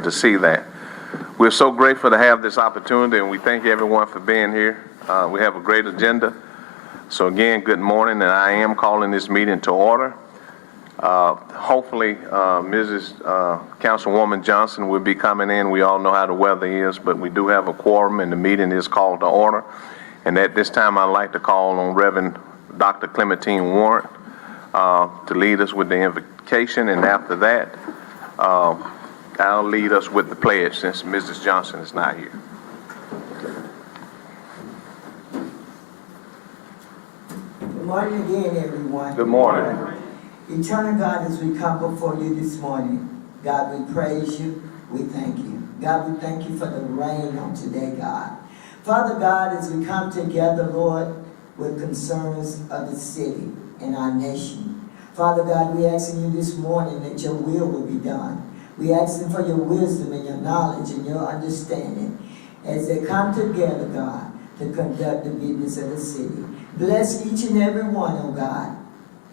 to see that. We're so grateful to have this opportunity, and we thank everyone for being here. We have a great agenda. So again, good morning, and I am calling this meeting to order. Hopefully, Mrs. Councilwoman Johnson will be coming in. We all know how the weather is, but we do have a quorum, and the meeting is called to order. And at this time, I'd like to call on Reverend Dr. Clementine Warren to lead us with the invocation, and after that, I'll lead us with the pledge since Mrs. Johnson is not here. Good morning again, everyone. Good morning. Eternal God, as we come before you this morning, God, we praise you, we thank you. God, we thank you for the rain on today, God. Father God, as we come together, Lord, with concerns of the city and our nation, Father God, we asking you this morning that your will be done. We asking for your wisdom and your knowledge and your understanding as they come together, God, to conduct the business of the city. Bless each and every one, oh God.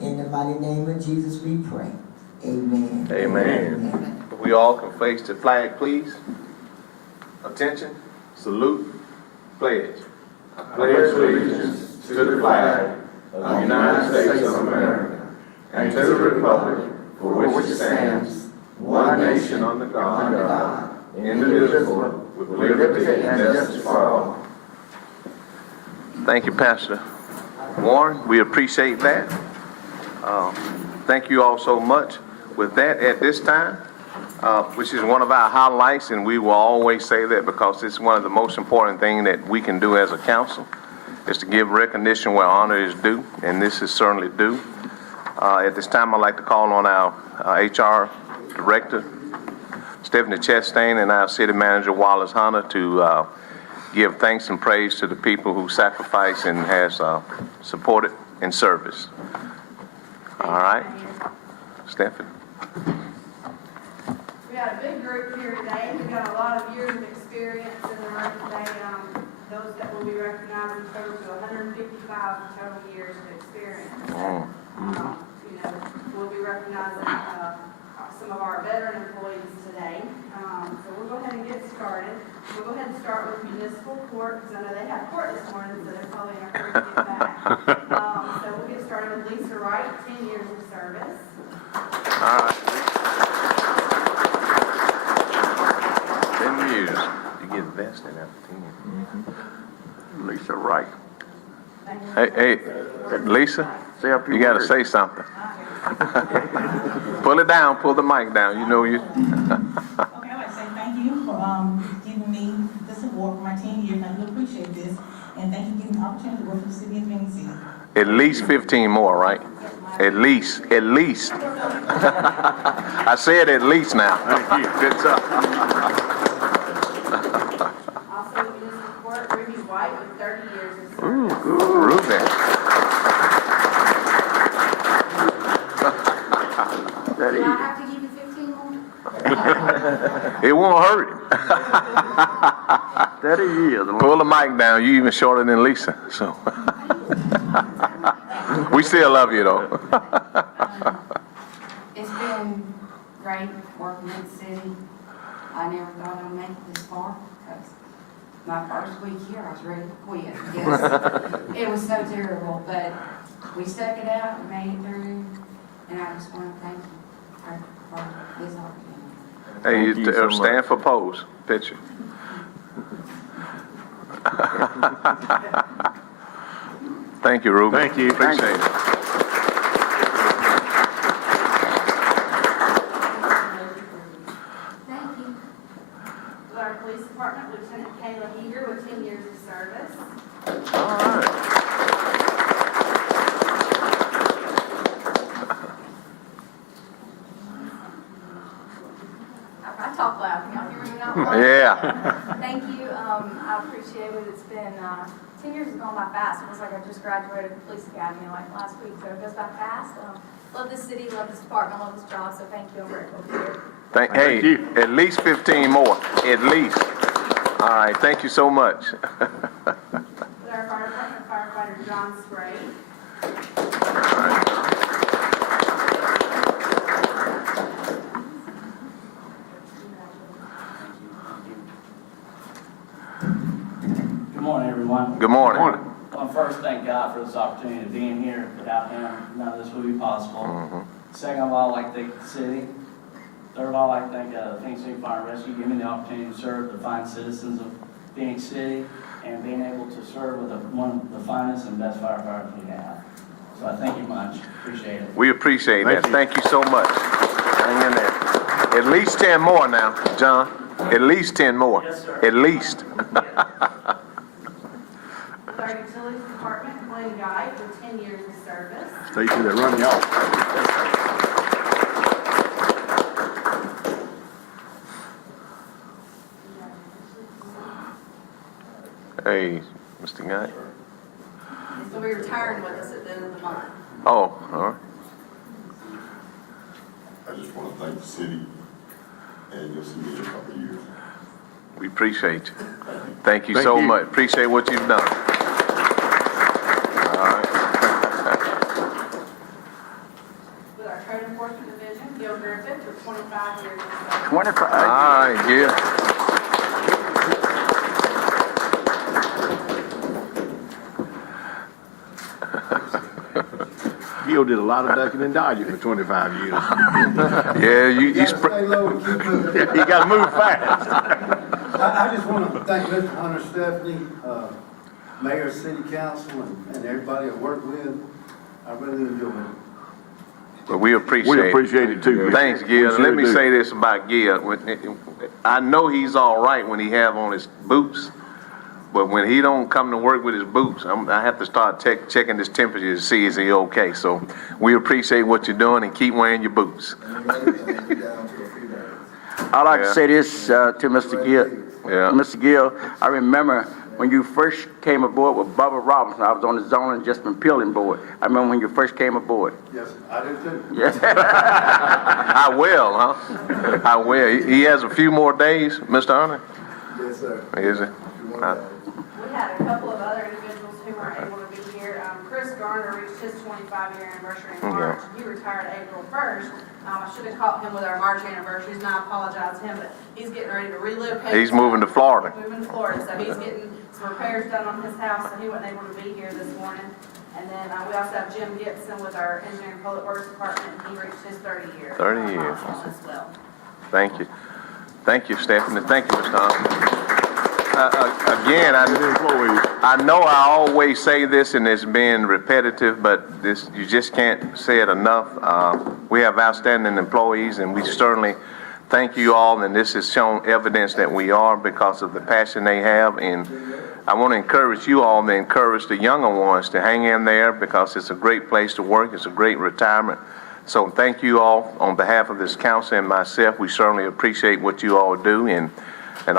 In the mighty name of Jesus we pray. Amen. Amen. Amen. We all can face the flag, please. Attention, salute, pledge. I pledge allegiance to the flag of the United States of America and to the republic for which it stands, one nation under God, indivisible, with liberty and justice for all. Thank you, Pastor Warren. We appreciate that. Thank you all so much. With that, at this time, which is one of our highlights, and we will always say that because it's one of the most important things that we can do as a council, is to give recognition where honor is due, and this is certainly due. At this time, I'd like to call on our HR Director, Stephanie Chastain, and our City Manager, Wallace Hunter, to give thanks and praise to the people who sacrifice and has supported in service. All right, Stephanie. We got a big group here today. We've got a lot of years of experience in the room today. Those that will be recognized in total to 155 total years of experience. We'll be recognizing some of our veteran employees today. So we'll go ahead and get started. We'll go ahead and start with municipal court, because I know they have court this morning, so they're probably not going to get back. So we'll get started with Lisa Wright, 10 years of service. All right. 10 years. You get vested after 10 years. Mm-hmm. Lisa Wright. Hey, Lisa, you got to say something. Pull it down, pull the mic down. You know you. Okay, I'd like to say thank you for giving me this award for my 10 years. I really appreciate this. And thank you for giving me the opportunity to work for the city of Phenix. At least 15 more, right? At least. I said at least now. Thank you. Good job. Also, municipal court, Ruby White with 30 years of service. Ooh, Ruby. Do I have to give you 15 more? It won't hurt. 30 years. Pull the mic down. You even shorter than Lisa. So we still love you though. It's been great working in the city. I never thought I'd make it this far because my first week here I was ready to quit. Yes, it was so terrible, but we stuck it out and made it through. And I just want to thank you for this opportunity. Hey, Thank you so stand much. for pose. Picture. Thank you, Ruben. Thank you. Appreciate it. Thank you. With our police department, Lieutenant Kayla Eager with 10 years of service. All right. I talk loud. Y'all hear me now? Yeah. Thank you. I appreciate it. It's been 10 years has gone by fast. It looks like I just graduated from police academy like last week, so it goes by fast. Love this city, love this department, love this job. So thank you. I'm grateful to be here. Hey, you. at least 15 more. At least. All right. Thank you so much. With our fire department, firefighter John Spray. All right. Good morning, everyone. Good morning. I want to first thank God for this opportunity of being here. Without Him, none of this would be possible. Second of all, I'd like to thank the city. Third of all, I'd like to thank the Phoenix City Fire and Rescue, giving me the opportunity to serve the fine citizens of Phoenix City and being able to serve with one of the finest and best firefighters we have. So I thank you much. Appreciate it. We appreciate that. Thank you so much. Hang in there. At least 10 more now, John. At least 10 more. Yes, sir. At least. With our utilities department, Glenn Guy, for 10 years of service. Stay through that run, y'all. Hey, Mr. Guy. He'll be retiring with us at the end of the month. Oh, all right. I just want to thank the city, and you'll see me in a couple of years. We appreciate you. Thank you Thank so you. much. Appreciate what you've done. All right. With our code enforcement division, Gil Griffith, for 25 years of service. 25 All right, Gil. Gil did a lot of ducking and dodging for 25 years. Yeah, you Stay low and keep moving. you got to move fast. I just want to thank Mr. Hunter, Stephanie, Mayor, City Council, and everybody I work with. I really enjoy it. But we appreciate We appreciate it too. Thanks, We Gil. sure Let me do. say this about Gil. I know he's all right when he have on his boots, but when he don't come to work with his boots, I have to start checking his temperature to see is he okay. So we appreciate what you're doing and keep wearing your boots. I'd like Yeah. to say this to Mr. Gill. Yeah. Mr. Gill, I remember when you first came aboard with Bubba Robinson. I was on the Zone Adjustment Peeling Board. I remember when you first came aboard. Yes, I do too. Yes. I will, huh? I will. He has a few more days, Mr. Hunter? Yes, sir. Is it? We had a couple of other individuals who weren't able to be here. Chris Garner reached his 25-year anniversary in March. He retired April 1st. I should have caught him with our March anniversaries, and I apologize to him, but he's getting ready to relocate. He's moving to Florida. Moving to Florida, so he's getting some repairs done on his house, so he wasn't able to be here this morning. And then we also have Jim Gibson with our Engineering Public Works Department, and he reached his 30 year. 30 years. milestone as well. Thank you. Thank you, Stephanie. Thank you, Mr. Hunter. Again, I know I always say this and it's being repetitive, but this, you just can't say it enough. We have outstanding employees and we certainly thank you all, and this has shown evidence that we are because of the passion they have. And I want to encourage you all to encourage the younger ones to hang in there because it's a great place to work. It's a great retirement. So thank you all on behalf of this council and myself. We certainly appreciate what you all do and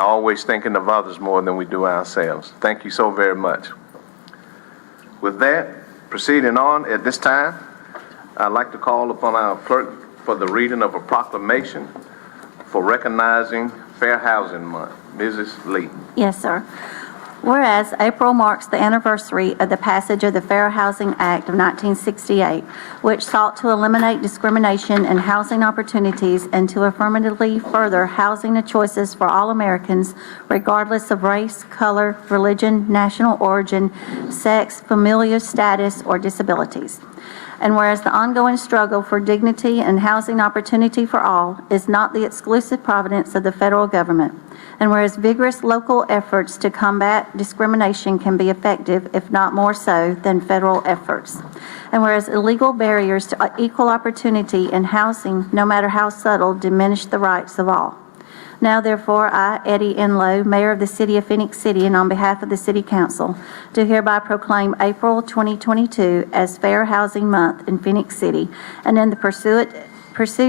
always thinking of others more than we do ourselves. Thank you so very much. With that, proceeding on at this time, I'd like to call upon our clerk for the reading of a proclamation for recognizing Fair Housing Month. Mrs. Lee. Yes, sir. Whereas April marks the anniversary of the passage of the Fair Housing Act of 1968, which sought to eliminate discrimination in housing opportunities and to affirmatively further housing choices for all Americans, regardless of race, color, religion, national origin, sex, familial status, or disabilities. And whereas the ongoing struggle for dignity and housing opportunity for all is not the exclusive providence of the federal government, and whereas vigorous local efforts to combat discrimination can be effective, if not more so, than federal efforts, and whereas illegal barriers to equal opportunity in housing, no matter how subtle, diminish the rights of all. Now, therefore, I, Eddie Enlow, Mayor of the City of Phoenix City, and on behalf of the City Council, do hereby proclaim April 2022 as Fair Housing Month in Phoenix City, and in the pursuit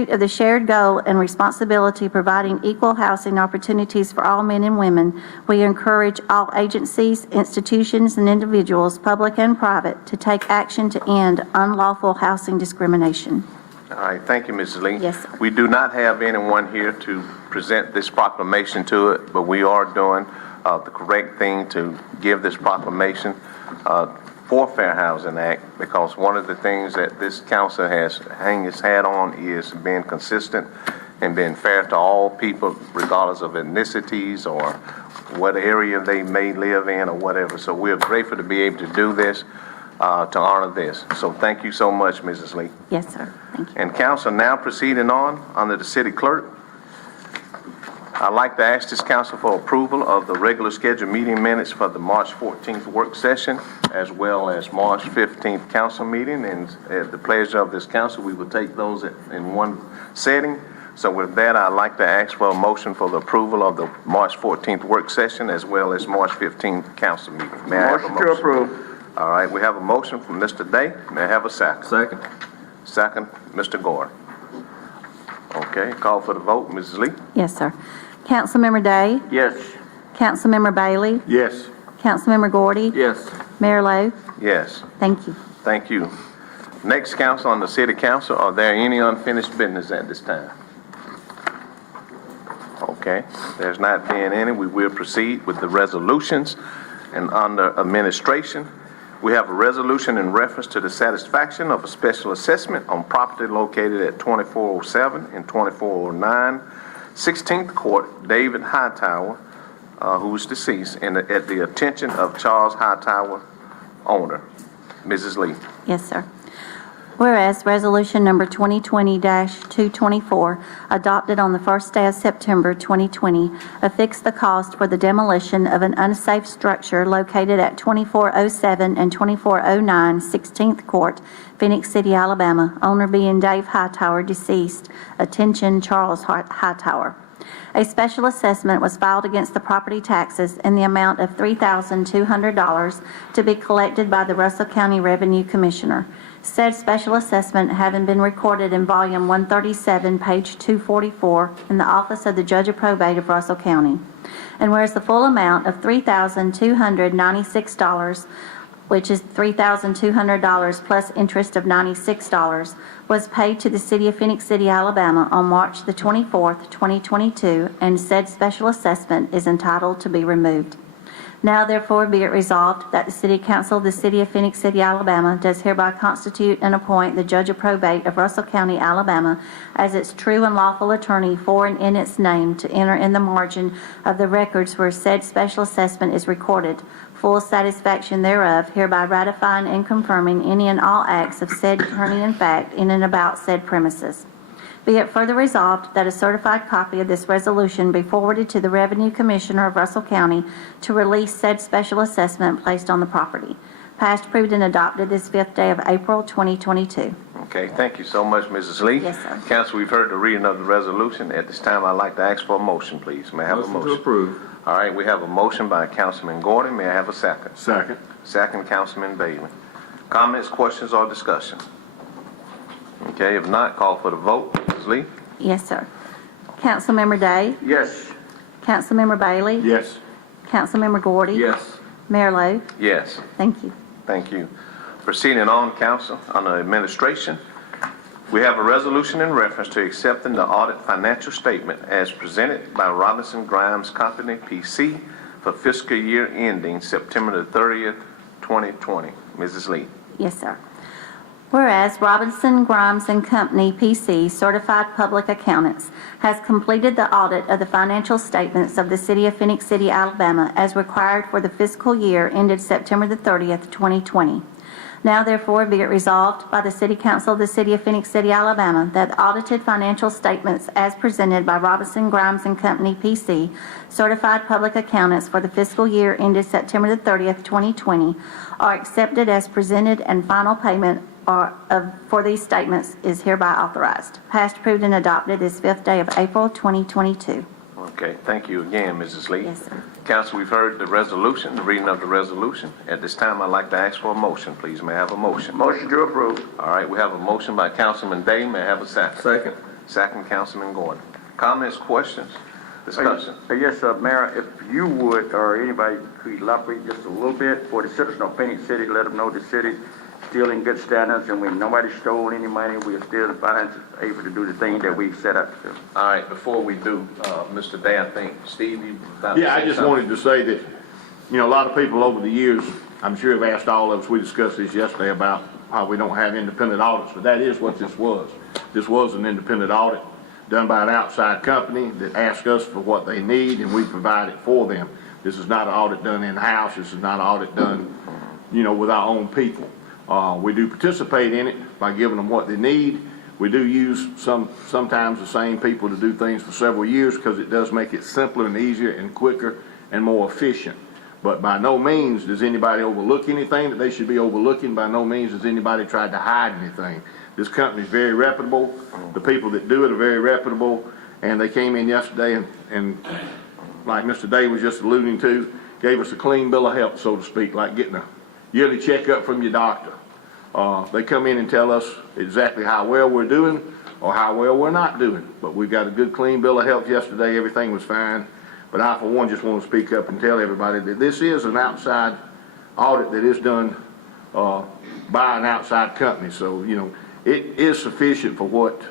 of the shared goal and responsibility of providing equal housing opportunities for all men and women, we encourage all agencies, institutions, and individuals, public and private, to take action to end unlawful housing discrimination. All right, thank you, Mrs. Lee. Yes, sir. We do not have anyone here to present this proclamation to it, but we are doing the correct thing to give this proclamation for Fair Housing Act, because one of the things that this council has hang its hat on is being consistent and being fair to all people regardless of ethnicities or what area they may live in or whatever. So we're grateful to be able to do this, to honor this. So thank you so much, Mrs. Lee. Yes, sir. Thank you. And council, now proceeding on under the city clerk. I'd like to ask this council for approval of the regular scheduled meeting minutes for the March 14th work session, as well as March 15th council meeting. And at the pleasure of this council, we will take those in one setting. So with that, I'd like to ask for a motion for the approval of the March 14th work session, as well as March 15th council meeting. May I have a Motion to approve. All right, we have a motion from Mr. Day. May I have a second? Second. Second, Mr. Gordon. Okay, call for the vote. Mrs. Lee? Yes, sir. Councilmember Day? Yes. Councilmember Bailey? Yes. Councilmember Gordy? Yes. Mayor Lo? Yes. Thank you. Thank you. Next, council, on the city council, are there any unfinished business at this time? Okay, there's not being any, we will proceed with the resolutions. And under administration, we have a resolution in reference to the satisfaction of a special assessment on property located at 2407 and 2409 16th Court, David Hightower, who is deceased, and at the attention of Charles Hightower, owner. Mrs. Lee. Yes, sir. Whereas Resolution Number 2020-224, adopted on the first day of September 2020, affixed the cost for the demolition of an unsafe structure located at 2407 and 2409 16th Court, Phenix City, Alabama, owner being Dave Hightower, deceased, attention Charles Hightower. A special assessment was filed against the property taxes in the amount of $3,200 to be collected by the Russell County Revenue Commissioner. Said special assessment having been recorded in volume 137, page 244, in the office of the Judge of Probate of Russell County. And whereas the full amount of $3,296, which is $3,200 plus interest of $96, was paid to the City of Phenix City, Alabama on March the 24th, 2022, and said special assessment is entitled to be removed. Now therefore be it resolved that the City Council of the City of Phenix City, Alabama does hereby constitute and appoint the Judge of Probate of Russell County, Alabama as its true and lawful attorney for and in its name to enter in the margin of the records where said special assessment is recorded, full satisfaction thereof, hereby ratifying and confirming any and all acts of said attorney in fact in and about said premises. Be it further resolved that a certified copy of this resolution be forwarded to the Revenue Commissioner of Russell County to release said special assessment placed on the property. Passed, approved, and adopted this 5th day of April 2022. Okay, thank you so much, Mrs. Lee. Yes, sir. Council, we've heard the reading of the resolution. At this time, I'd like to ask for a motion, please. May I have a motion? To approve. All right, we have a motion by Councilman Gordon. May I have a second? Second. Second, Councilman Bailey. Comments, questions, or discussion? Okay, if not, call for the vote. Mrs. Lee? Yes, sir. Councilmember Day? Yes. Councilmember Bailey? Yes. Councilmember Gordy? Yes. Mayor Lo? Yes. Thank you. Thank you. Proceeding on, council, under administration, we have a resolution in reference to accepting the audit financial statement as presented by Robinson Grimes Company, P.C. for fiscal year ending September the 30th, 2020. Mrs. Lee. Yes, sir. Whereas Robinson, Grimes and Company, P.C., Certified Public Accountants, has completed the audit of the financial statements of the City of Phenix City, Alabama, as required for the fiscal year ended September the 30th, 2020. Now therefore be it resolved by the City Council of the City of Phenix City, Alabama, that the audited financial statements as presented by Robinson, Grimes and Company, P.C., Certified Public Accountants for the fiscal year ended September the 30th, 2020, are accepted as presented, and final payment for these statements is hereby authorized. Passed, approved, and adopted this 5th day of April 2022. Okay, thank you again, Mrs. Lee. Yes, sir. Council, we've heard the resolution, the reading of the resolution. At this time, I'd like to ask for a motion, please. May I have a motion? Motion to approve. All right, we have a motion by Councilman Day. May I have a second? Second. Second, Councilman Gordon. Comments, questions, discussion? Yes, Mayor, if you would, or anybody could elaborate just a little bit for the citizens of Phoenix City, let them know the city still in good standards, and when nobody stole any money, we are still able to do the thing that we set up to. All right, before we do, Mr. Day, I think, Steve, you about to Yeah, I say just something? wanted to say that, you know, a lot of people over the years, I'm sure have asked all of us, we discussed this yesterday about how we don't have independent audits, but that is what this was. This was an independent audit. done by an outside company that asks us for what they need, and we provide it for them. This is not an audit done in-house. This is not an audit done, with our own people. We do participate in it by giving them what they need. We do use sometimes the same people to do things for several years because it does make it simpler and easier and quicker and more efficient. But by no means does anybody overlook anything that they should be overlooking. By no means does anybody try to hide anything. This company is very reputable. The people that do it are very reputable. And they came in yesterday and like Mr. Day was just alluding to, gave us a clean bill of health, so to speak, like getting a yearly checkup from your doctor. They come in and tell us exactly how well we're doing or how well we're not doing. But we've got a good clean bill of health yesterday. Everything was fine. But I, for one, just want to speak up and tell everybody that this is an outside audit that is done by an outside company. So, it is sufficient for what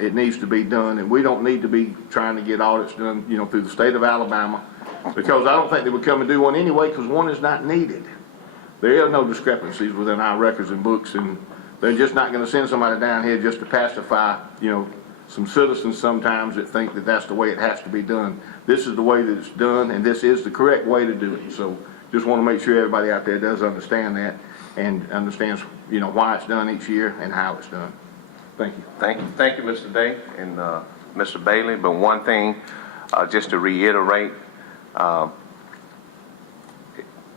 it needs to be done. And we don't need to be trying to get audits done, through the state of Alabama, because I don't think they would come and do one anyway, because one is not needed. There are no discrepancies within our records and books, and they're just not going to send somebody down here just to pacify, some citizens sometimes that think that that's the way it has to be done. This is the way that it's done, and this is the correct way to do it. So just want to make sure everybody out there does understand that and understands, why it's done each year and how it's done. Thank you. Thank you, Mr. Day and Mr. Bailey. But one thing, just to reiterate,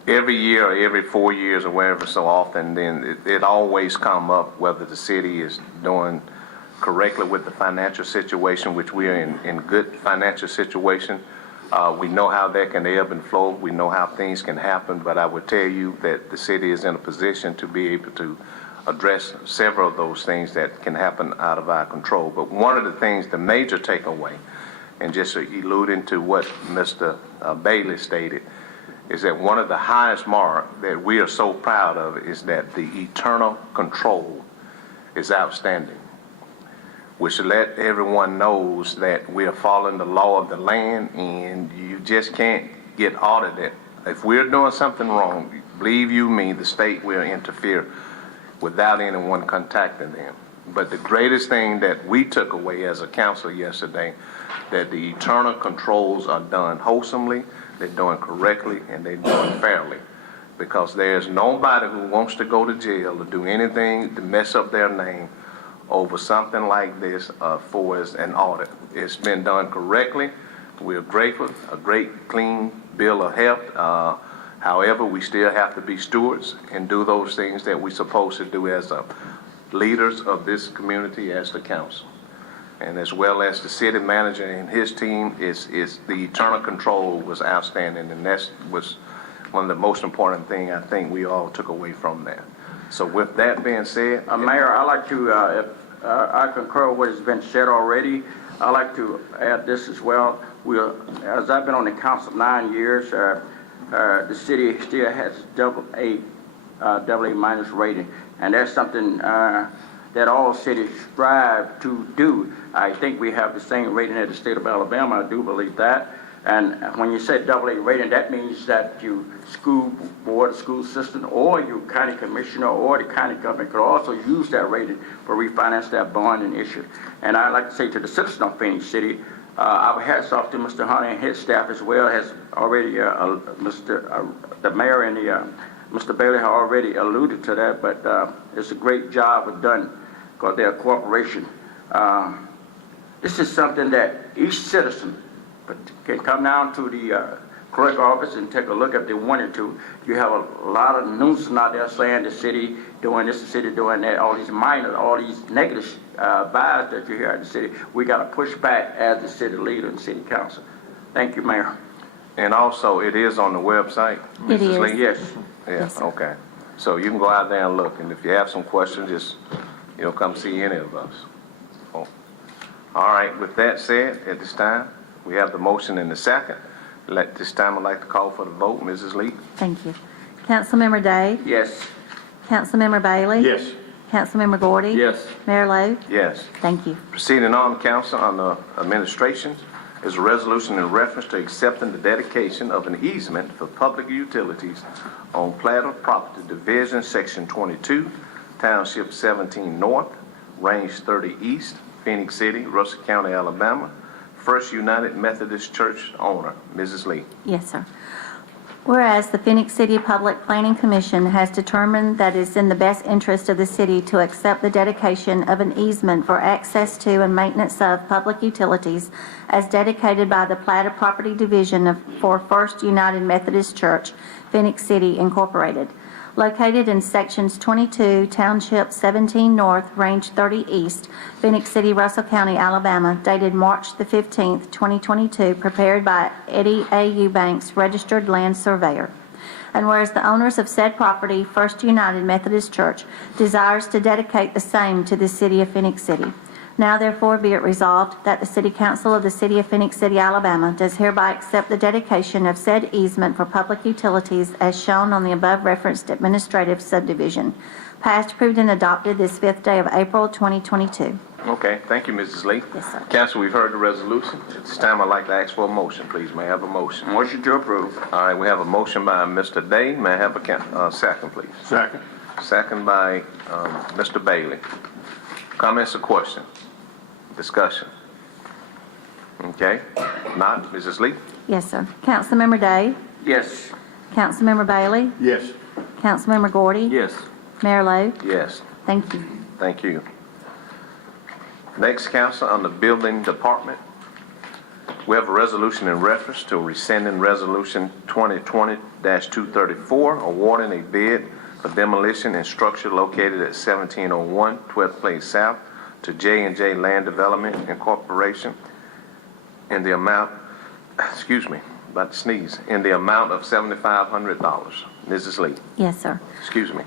every year or every 4 years or wherever so often, then it always come up whether the city is doing correctly with the financial situation, which we are in good financial situation. We know how that can ebb and flow. We know how things can happen, but I would tell you that the city is in a position to be able to address several of those things that can happen out of our control. But one of the things, the major takeaway, and just alluding to what Mr. Bailey stated, is that one of the highest marks that we are so proud of is that the eternal control is outstanding, which let everyone knows that we are following the law of the land, and you just can't get audited. If we're doing something wrong, believe you me, the state will interfere without anyone contacting them. But the greatest thing that we took away as a council yesterday, that the eternal controls are done wholesomely, they're doing correctly, and they're doing fairly. Because there's nobody who wants to go to jail or do anything to mess up their name over something like this for as an audit. It's been done correctly. We're grateful, a great clean bill of health. However, we still have to be stewards and do those things that we're supposed to do as leaders of this community as the council. And as well as the city manager and his team, is the eternal control was outstanding, and that was one of the most important things I think we all took away from that. So with that being said, Mayor, I'd like to, I concur with what has been said already. I'd like to add this as well. As I've been on the council 9 years, the city still has double A minus rating, and that's something that all cities strive to do. I think we have the same rating as the state of Alabama. I do believe that. And when you say AA rating, that means that you school board, school system, or your county commissioner or the county government could also use that rating for refinance that bond and issue. And I'd like to say to the citizens of Phenix City, our hats off to Mr. Hunter and his staff as well, has already, the mayor and Mr. Bailey have already alluded to that, but it's a great job done because they're a corporation. This is something that each citizen can come down to the clerk office and take a look if they wanted to. You have a lot of nuisance out there saying the city doing this, the city doing that, all these minor, all these negative vibes that you hear at the city. We got to push back as the city leader and city council. Thank you, Mayor. and also it is on the website, It Mrs. is. Lee? Yes. Yeah, Yes, sir. okay. So you can go out there and look, and if you have some questions, just, come see any of us. Oh. All right, with that said, at this time, we have the motion in the second. This time I'd like to call for the vote. Mrs. Lee? Thank you. Councilmember Day? Yes. Councilmember Bailey? Yes. Councilmember Gordy? Yes. Mayor Lo? Yes. Thank you. Proceeding on, council, on the administration is a resolution in reference to accepting the dedication of an easement for public utilities on plat of property division, section 22, township 17 north, range 30 east, Phenix City, Russell County, Alabama. First United Methodist Church owner, Mrs. Lee. Yes, sir. Whereas the Phenix City Public Planning Commission has determined that it is in the best interest of the city to accept the dedication of an easement for access to and maintenance of public utilities as dedicated by the Platted Property Division for First United Methodist Church, Phenix City Incorporated, located in sections 22, Township 17 North, Range 30 East, Phenix City, Russell County, Alabama, dated March the 15th, 2022, prepared by Eddie A. Eubanks, Registered Land Surveyor. And whereas the owners of said property, First United Methodist Church, desires to dedicate the same to the city of Phenix City. Now therefore be it resolved that the City Council of the City of Phenix City, Alabama does hereby accept the dedication of said easement for public utilities as shown on the above referenced administrative subdivision. Passed, approved, and adopted this 5th day of April 2022. Okay, thank you, Mrs. Lee. Yes, sir. Council, we've heard the resolution. At this time, I'd like to ask for a motion, please. May I have a motion? Motion to approve. All right, we have a motion by Mr. Day. May I have a second, please? Second. Second by Mr. Bailey. Comments or questions? Discussion. Okay. Not, Mrs. Lee? Yes, sir. Councilmember Day? Yes. Councilmember Bailey? Yes. Councilmember Gordy? Yes. Mayor Lo? Yes. Thank you. Thank you. Next, council, on the building department, we have a resolution in reference to rescinding resolution 2020-234, awarding a bid for demolition and structure located at 1701 12th Place South to J&J Land Development Incorporation in the amount, about to sneeze, in the amount of $7,500. Mrs. Lee, Yes, sir. excuse me.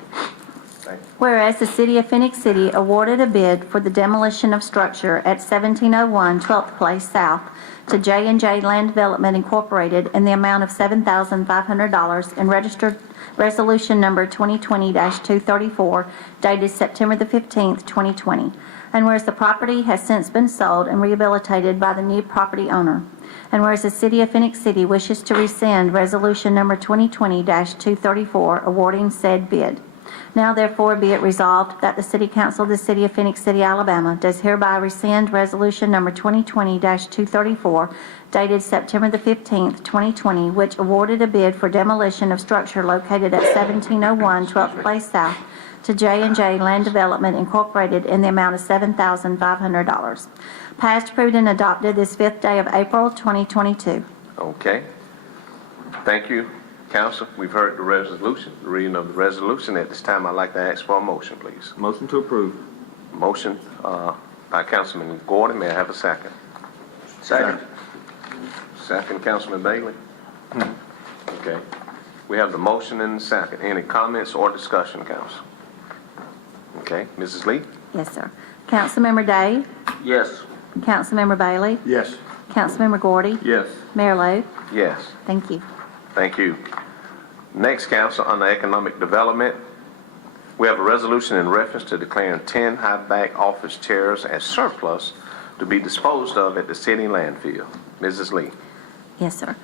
Thank you. Whereas the City of Phenix City awarded a bid for the demolition of structure at 1701 12th Place South to J&J Land Development Incorporated in the amount of $7,500 and registered resolution number 2020-234 dated September the 15th, 2020. And whereas the property has since been sold and rehabilitated by the new property owner. And whereas the City of Phenix City wishes to rescind resolution number 2020-234 awarding said bid. Now therefore be it resolved that the City Council of the City of Phenix City, Alabama does hereby rescind resolution number 2020-234 dated September the 15th, 2020, which awarded a bid for demolition of structure located at 1701 12th Place South to J&J Land Development Incorporated in the amount of $7,500. Passed, approved, and adopted this 5th day of April 2022. Okay. Thank you, council. We've heard the resolution, the reading of the resolution. At this time, I'd like to ask for a motion, please. Motion to approve. Motion by Councilman Gordon. May I have a second? Second. Second, Councilman Bailey. Okay. We have the motion and the second. Any comments or discussion, council? Okay. Mrs. Lee? Yes, sir. Councilmember Day? Yes. Councilmember Bailey? Yes. Councilmember Gordy? Yes. Mayor Lo? Yes. Thank you. Thank you. Next, council, under economic development, we have a resolution in reference to declaring 10 high-back office chairs as surplus to be disposed of at the city landfill. Mrs. Lee. Yes, sir.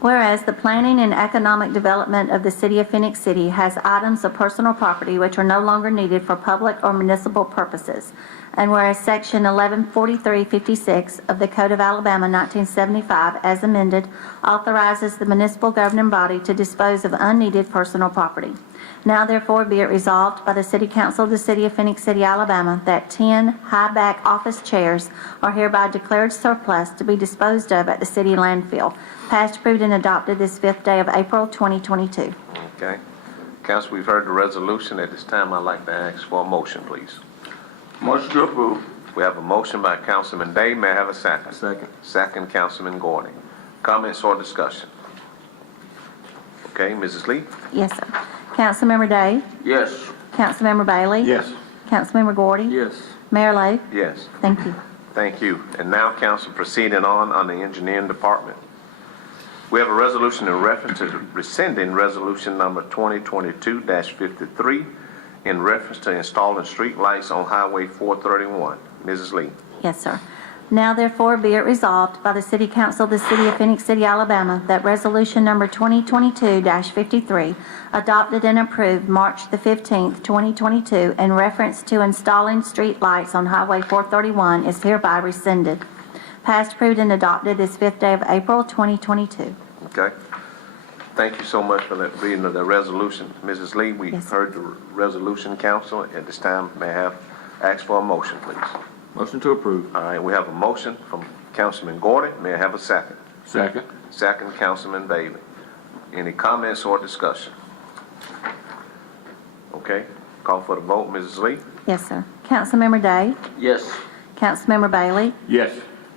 Whereas the planning and economic development of the City of Phenix City has items of personal property which are no longer needed for public or municipal purposes. And whereas Section 114356 of the Code of Alabama 1975, as amended, authorizes the municipal governing body to dispose of unneeded personal property. Now therefore be it resolved by the City Council of the City of Phenix City, Alabama, that 10 high-back office chairs are hereby declared surplus to be disposed of at the city landfill. Passed, approved, and adopted this 5th day of April 2022. Okay. Council, we've heard the resolution. At this time, I'd like to ask for a motion, please. Motion to approve. We have a motion by Councilman Day. May I have a second? Second. Second, Councilman Gordon. Comments or discussion? Okay, Mrs. Lee? Yes, sir. Councilmember Day? Yes. Councilmember Bailey? Yes. Councilmember Gordy? Yes. Mayor Lo? Yes. Thank you. Thank you. And now, council, proceeding on the engineering department. We have a resolution in reference to rescinding resolution number 2022-53 in reference to installing street lights on Highway 431. Mrs. Lee. Yes, sir. Now therefore be it resolved by the City Council of the City of Phenix City, Alabama, that Resolution Number 2022-53, adopted and approved March the 15th, 2022, in reference to installing street lights on Highway 431 is hereby rescinded. Passed, approved, and adopted this 5th day of April, 2022. Okay. Thank you so much for that reading of the resolution. Mrs. Lee, we Yes, sir. heard the resolution, council. At this time, may I ask for a motion, please? Motion to approve. All right, we have a motion from Councilman Gordon. May I have a second? Second. Second, Councilman Bailey. Any comments or discussion? Okay, call for the vote. Mrs. Lee? Yes, sir. Councilmember Day? Yes. Councilmember Bailey? Yes.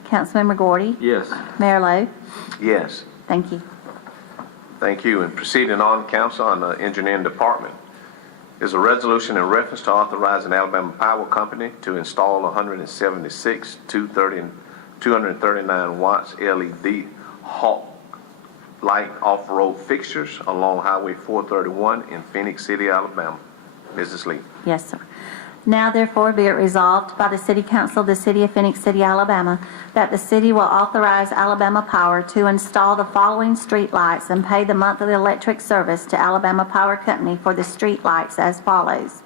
Councilmember Gordy? Yes. Mayor Lo? Yes. Thank you. Thank you. And proceeding on, council, on the engineering department, is a resolution in reference to authorizing Alabama Power Company to install 176 239 watts LED Hawk light off-road fixtures along Highway 431 in Phenix City, Alabama. Mrs. Lee. Yes, sir. Now therefore be it resolved by the City Council of the City of Phenix City, Alabama, that the city will authorize Alabama Power to install the following street lights and pay the monthly electric service to Alabama Power Company for the street lights as follows.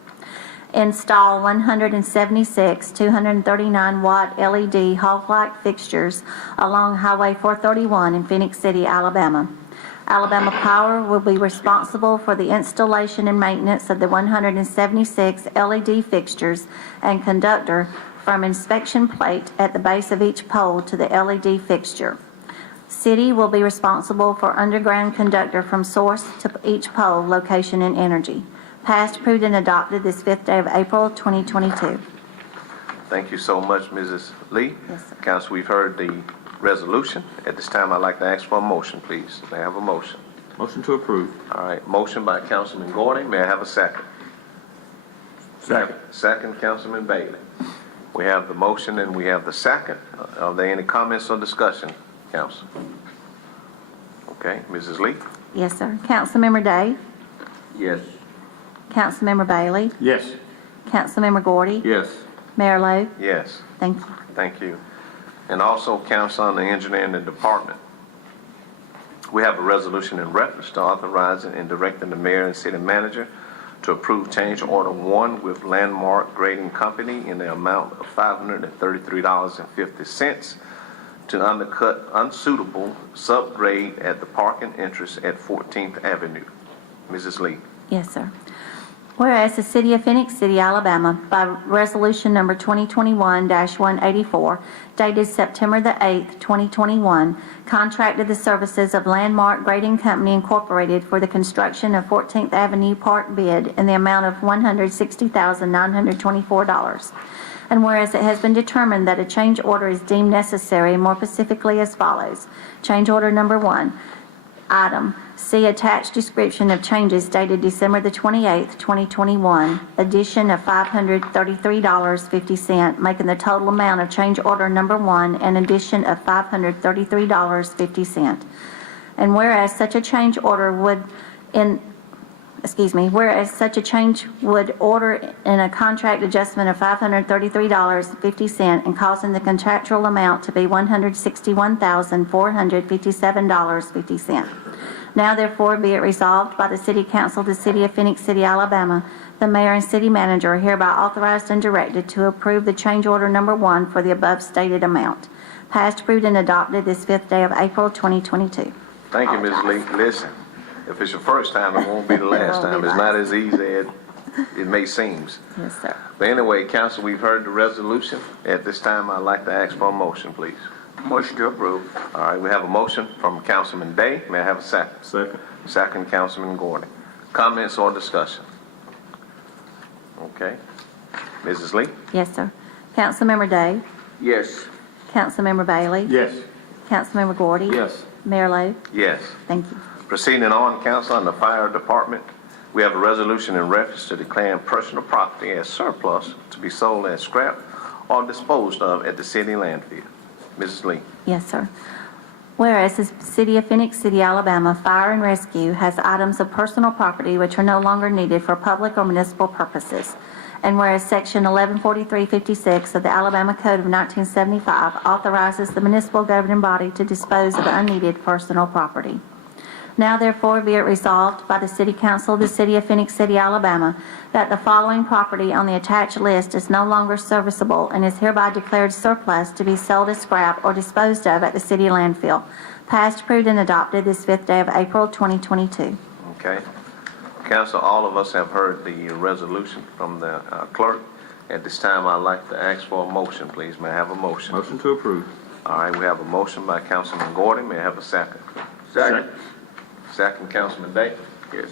Install 176 239 watt LED Hall light fixtures along Highway 431 in Phenix City, Alabama. Alabama Power will be responsible for the installation and maintenance of the 176 LED fixtures and conductor from inspection plate at the base of each pole to the LED fixture. City will be responsible for underground conductor from source to each pole, location, and energy. Passed, approved, and adopted this 5th day of April, 2022. Thank you so much, Mrs. Lee. Yes, sir. Council, we've heard the resolution. At this time, I'd like to ask for a motion, please. May I have a motion? Motion to approve. All right, motion by Councilman Gordon. May I have a second? Second. Second, Councilman Bailey. We have the motion and we have the second. Are there any comments or discussion, council? Okay, Mrs. Lee? Yes, sir. Councilmember Day? Yes. Councilmember Bailey? Yes. Councilmember Gordy? Yes. Mayor Lo? Yes. Thank you. Thank you. And also, council, on the engineering department, we have a resolution in reference to authorizing and directing the mayor and city manager to approve change order 1 with Landmark Grading Company in the amount of $533.50 to undercut unsuitable subgrade at the parking entrance at 14th Avenue. Mrs. Lee. Yes, sir. Whereas the City of Phenix City, Alabama, by Resolution Number 2021-184, dated September the 8th, 2021, contracted the services of Landmark Grading Company Incorporated for the construction of 14th Avenue Park bid in the amount of $160,924. And whereas it has been determined that a change order is deemed necessary, more specifically as follows. Change order number 1. Item, see attached description of changes dated December the 28th, 2021, addition of $533.50, making the total amount of change order number 1 an addition of $533.50. And whereas such a change order would whereas such a change would order in a contract adjustment of $533.50 and causing the contractual amount to be $161,457.50. Now therefore be it resolved by the City Council of the City of Phenix City, Alabama, the mayor and city manager are hereby authorized and directed to approve the change order number 1 for the above stated amount. Passed, approved, and adopted this 5th day of April, 2022. Thank you, Ms. Lee. Listen, if it's your first time, it won't be the last time. It's not as easy as it may seem. Yes, sir. But anyway, council, we've heard the resolution. At this time, I'd like to ask for a motion, please. Motion to approve. All right, we have a motion from Councilman Day. May I have a second? Second. Second, Councilman Gordon. Comments or discussion? Okay. Mrs. Lee? Yes, sir. Councilmember Day? Yes. Councilmember Bailey? Yes. Councilmember Gordy? Yes. Mayor Lo? Yes. Thank you. Proceeding on, council, on the fire department, we have a resolution in reference to declaring personal property as surplus to be sold as scrap or disposed of at the city landfill. Mrs. Lee. Yes, sir. Whereas the City of Phenix City, Alabama Fire and Rescue has items of personal property which are no longer needed for public or municipal purposes. And whereas Section 114356 of the Alabama Code of 1975 authorizes the municipal governing body to dispose of unneeded personal property. Now therefore be it resolved by the City Council of the City of Phenix City, Alabama, that the following property on the attached list is no longer serviceable and is hereby declared surplus to be sold as scrap or disposed of at the city landfill. Passed, approved, and adopted this 5th day of April 2022. Okay. Council, all of us have heard the resolution from the clerk. At this time, I'd like to ask for a motion, please. May I have a motion? Motion to approve. All right, we have a motion by Councilman Gordon. May I have a second? Second. Second, Councilman Day. Yes.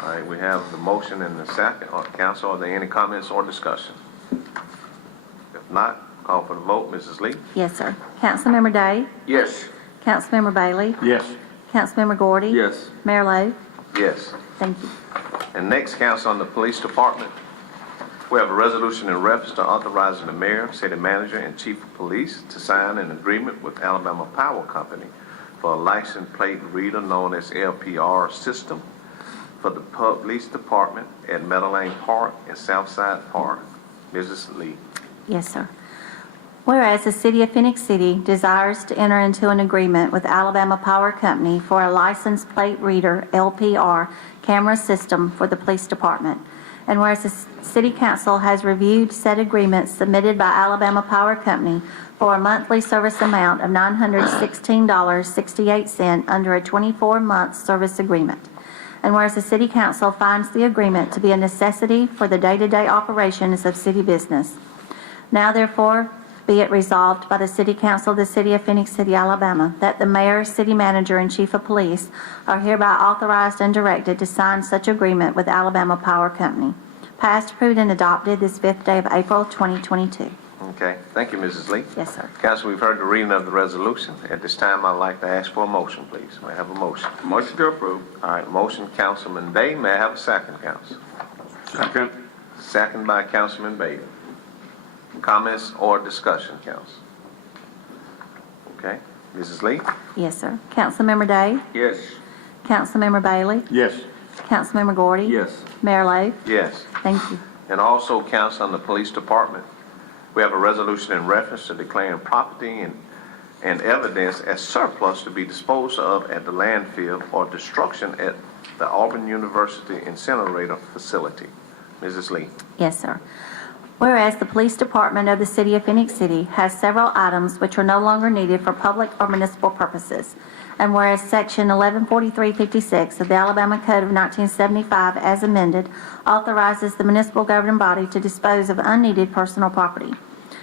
All right, we have the motion and the second. Council, are there any comments or discussion? If not, call for the vote. Mrs. Lee? Yes, sir. Councilmember Day? Yes. Councilmember Bailey? Yes. Councilmember Gordy? Yes. Mayor Lo? Yes. Thank you. And next, Council, on the Police Department, we have a resolution in reference to authorizing the mayor, city manager, and chief of police to sign an agreement with Alabama Power Company for a license plate reader known as LPR system for the police department at Meadow Lane Park and Southside Park. Mrs. Lee. Yes, sir. Whereas the City of Phenix City desires to enter into an agreement with Alabama Power Company for a license plate reader, LPR, camera system for the police department. And whereas the City Council has reviewed said agreement submitted by Alabama Power Company for a monthly service amount of $916.68 under a 24-month service agreement. And whereas the City Council finds the agreement to be a necessity for the day-to-day operations of city business. Now therefore, be it resolved by the City Council of the City of Phenix City, Alabama, that the mayor, city manager, and chief of police are hereby authorized and directed to sign such agreement with Alabama Power Company. Passed, approved, and adopted this 5th day of April 2022. Okay. Thank you, Mrs. Lee. Yes, sir. Council, we've heard the reading of the resolution. At this time, I'd like to ask for a motion, please. May I have a motion? Motion to approve. All right, motion, Councilman Day. May I have a second, Council? Second. Second by Councilman Bailey. Comments or discussion, Council? Okay. Mrs. Lee? Yes, sir. Councilmember Day? Yes. Councilmember Bailey? Yes. Councilmember Gordy? Yes. Mayor Lo? Yes. Thank you. And also, Council, on the Police Department, we have a resolution in reference to declaring property and evidence as surplus to be disposed of at the landfill or destruction at the Auburn University incinerator facility. Mrs. Lee. Yes, sir. Whereas the Police Department of the City of Phenix City has several items which are no longer needed for public or municipal purposes. And whereas Section 114356 of the Alabama Code of 1975 as amended authorizes the municipal governing body to dispose of unneeded personal property.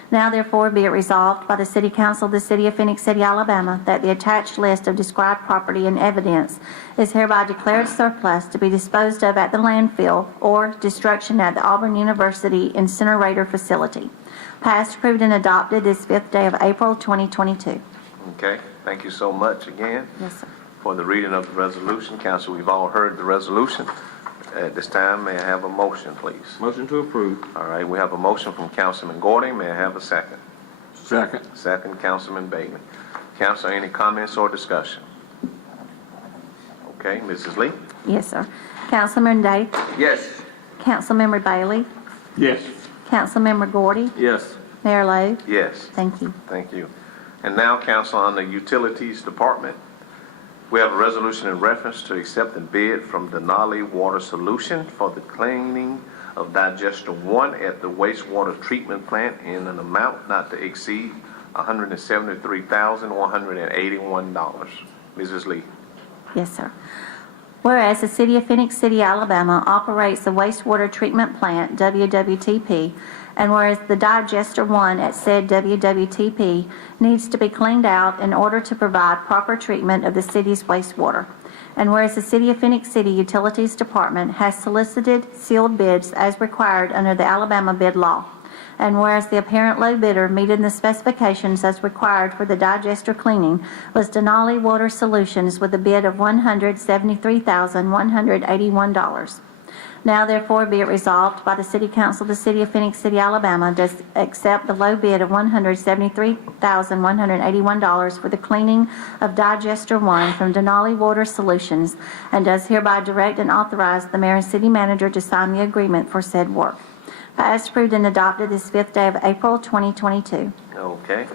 Now therefore be it resolved by the City Council of the City of Phenix City, Alabama, that the attached list of described property and evidence is hereby declared surplus to be disposed of at the landfill or destruction at the Auburn University incinerator facility. Passed, approved, and adopted this 5th day of April 2022. Okay. Thank you so much again Yes, sir. for the reading of the resolution. Council, we've all heard the resolution. At this time, may I have a motion, please? Motion to approve. All right, we have a motion from Councilman Gordy. May I have a second? Second. Second, Councilman Bailey. Council, any comments or discussion? Okay, Mrs. Lee? Yes, sir. Councilmember Day? Yes. Councilmember Bailey? Yes. Councilmember Gordy? Yes. Mayor Lo? Yes. Thank you. Thank you. And now, Council, on the Utilities Department, we have a resolution in reference to accepting bid from Denali Water Solution for the cleaning of Digester 1 at the wastewater treatment plant in an amount not to exceed $173,181. Mrs. Lee. Yes, sir. Whereas the City of Phenix City, Alabama operates the wastewater treatment plant, WWTP, and whereas the Digester 1 at said WWTP needs to be cleaned out in order to provide proper treatment of the city's wastewater. And whereas the City of Phenix City Utilities Department has solicited sealed bids as required under the Alabama bid law. And whereas the apparent low bidder meeting the specifications as required for the digester cleaning was Denali Water Solutions with a bid of $173,181. Now therefore be it resolved by the City Council of the City of Phenix City, Alabama, does accept the low bid of $173,181 for the cleaning of Digester 1 from Denali Water Solutions, and does hereby direct and authorize the mayor and city manager to sign the agreement for said work. Passed, approved, and adopted this 5th day of April, 2022. Okay.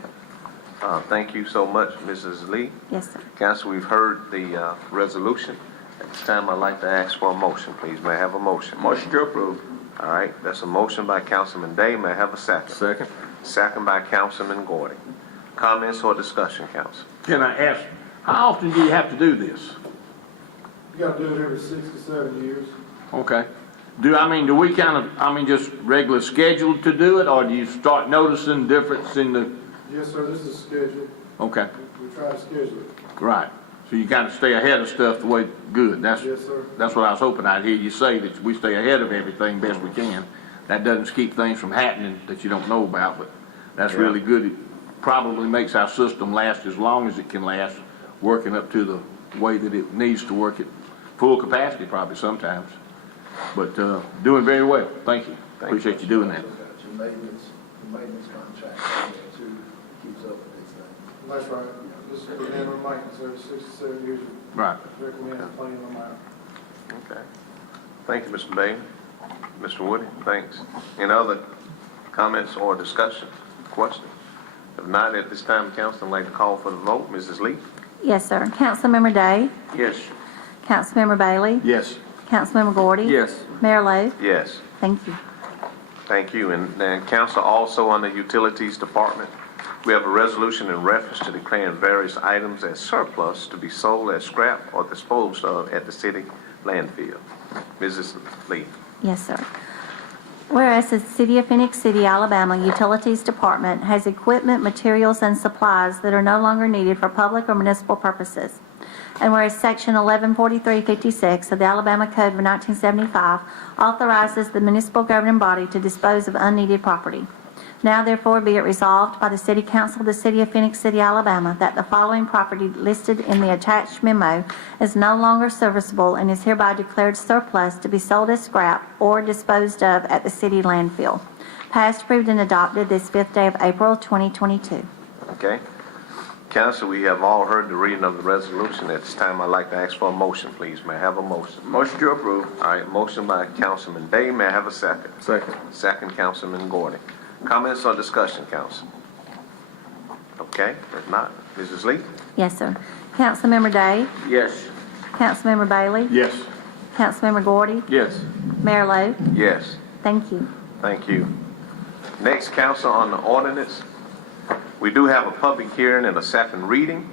Thank you so much, Mrs. Lee. Yes, sir. Council, we've heard the resolution. At this time, I'd like to ask for a motion, please. May I have a motion? Motion to approve. All right, that's a motion by Councilman Day. May I have a second? Second. Second by Councilman Gordon. Comments or discussion, council? Can I ask, how often do you have to do this? You gotta do it every 6 to 7 years. Okay. Do we just regular scheduled to do it, or do you start noticing difference in the, Yes, sir, this is scheduled. okay, We try to schedule it. right. So you kind of stay ahead of stuff the way, good, Yes, sir. that's what I was hoping I'd hear you say, that we stay ahead of everything best we can. That doesn't keep things from happening that you don't know about, but that's really good. It probably makes our system last as long as it can last, working up to the way that it needs to work at full capacity probably sometimes. But, doing very well. Thank you. Appreciate you doing that. Your maintenance contract, too, keeps up with these things. That's right. This is the minimum maintenance every 6 to 7 years. Right. Recommend cleaning them out. Okay. Thank you, Mr. Bailey. Mr. Woody, thanks. Any other comments or discussion, questions? If not, at this time, council, I'd like to call for the vote. Mrs. Lee? Yes, sir. Councilmember Day? Yes. Councilmember Bailey? Yes. Councilmember Gordy? Yes. Mayor Lo? Yes. Thank you. Thank you. And then council, also on the Utilities Department, we have a resolution in reference to declaring various items as surplus to be sold as scrap or disposed of at the city landfill. Mrs. Lee. Yes, sir. Whereas the City of Phenix City, Alabama Utilities Department has equipment, materials, and supplies that are no longer needed for public or municipal purposes. And whereas Section 114356 of the Alabama Code of 1975 authorizes the municipal governing body to dispose of unneeded property. Now therefore be it resolved by the City Council of the City of Phenix City, Alabama, that the following property listed in the attached memo is no longer serviceable and is hereby declared surplus to be sold as scrap or disposed of at the city landfill. Passed, approved, and adopted this 5th day of April, 2022. Okay. Council, we have all heard the reading of the resolution. At this time, I'd like to ask for a motion, please. May I have a motion? Motion to approve. All right, motion by Councilman Day. May I have a second? Second. Second, Councilman Gordon. Comments or discussion, council? Okay, if not, Mrs. Lee? Yes, sir. Councilmember Day? Yes. Councilmember Bailey? Yes. Councilmember Gordy? Yes. Mayor Lo? Yes. Thank you. Thank you. Next, council, on the ordinance. We do have a public hearing and a second reading.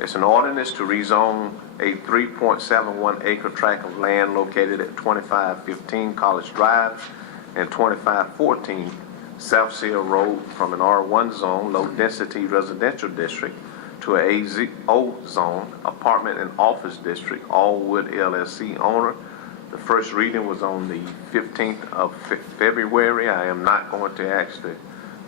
It's an ordinance to rezone a 3.71 acre tract of land located at 2515 College Drive and 2514 South Seal Road from an R1 zone, low-density residential district, to a AZO zone, apartment and office district, Allwood LLC owner. The first reading was on the 15th of February. I am not going to ask the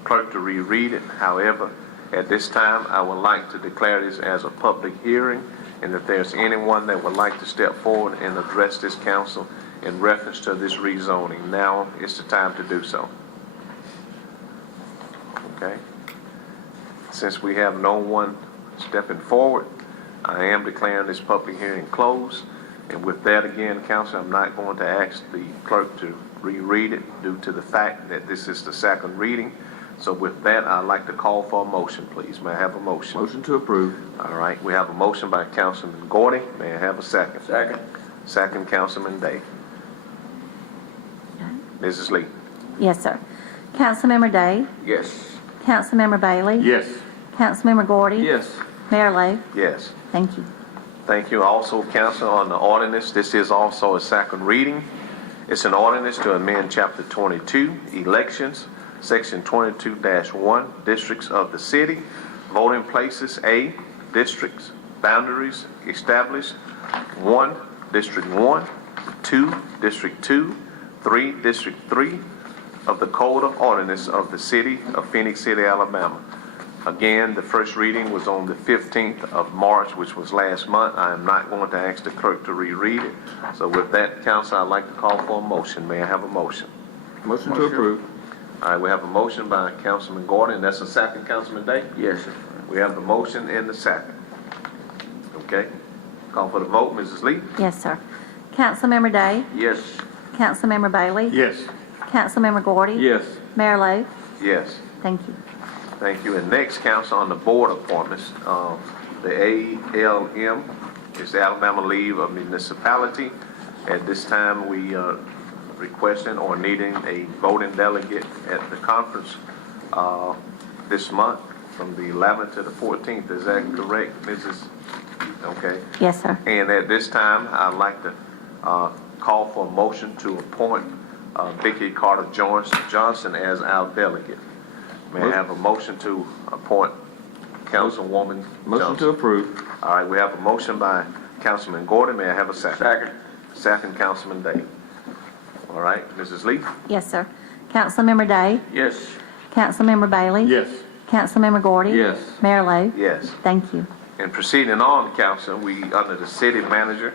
clerk to reread it. However, at this time, I would like to declare this as a public hearing, and if there's anyone that would like to step forward and address this council in reference to this rezoning, now is the time to do so. Okay? Since we have no one stepping forward, I am declaring this public hearing closed. And with that, again, council, I'm not going to ask the clerk to reread it due to the fact that this is the second reading. So with that, I'd like to call for a motion, please. May I have a motion? Motion to approve. All right, we have a motion by Councilman Gordy. May I have a second? Second. Second, Councilman Day. Mrs. Lee. Yes, sir. Councilmember Day? Yes. Councilmember Bailey? Yes. Councilmember Gordy? Yes. Mayor Lo? Yes. Thank you. Thank you. Also, council, on the ordinance, this is also a second reading. It's an ordinance to amend Chapter 22, Elections, Section 22-1, Districts of the City, Voting Places, A, Districts, Boundaries Established, 1, District 1, 2, District 2, 3, District 3 of the Code of Ordinance of the City of Phenix City, Alabama. Again, the first reading was on the 15th of March, which was last month. I am not going to ask the clerk to reread it. So with that, council, I'd like to call for a motion. May I have a motion? Motion to approve. All right, we have a motion by Councilman Gordon. That's a second, Councilman Day? Yes, sir. We have the motion and the second. Okay? Call for the vote, Mrs. Lee? Yes, sir. Councilmember Day? Yes. Councilmember Bailey? Yes. Councilmember Gordy? Yes. Mayor Lo? Yes. Thank you. Thank you. And next, council, on the board appointments, the ALM is the Alabama League of Municipality. At this time, we are requesting or needing a voting delegate at the conference this month from the 11th to the 14th. Is that correct, Mrs.? Okay. Yes, sir. And at this time, I'd like to call for a motion to appoint Vicki Carter Johnson as our delegate. May I have a motion to appoint Councilwoman Motion Johnson? to approve. All right, we have a motion by Councilman Gordon. May I have a second? Second. Second, Councilman Day. All right, Mrs. Lee? Yes, sir. Councilmember Day? Yes. Councilmember Bailey? Yes. Councilmember Gordy? Yes. Mayor Lo? Yes. Thank you. And proceeding on, council, we, under the city manager,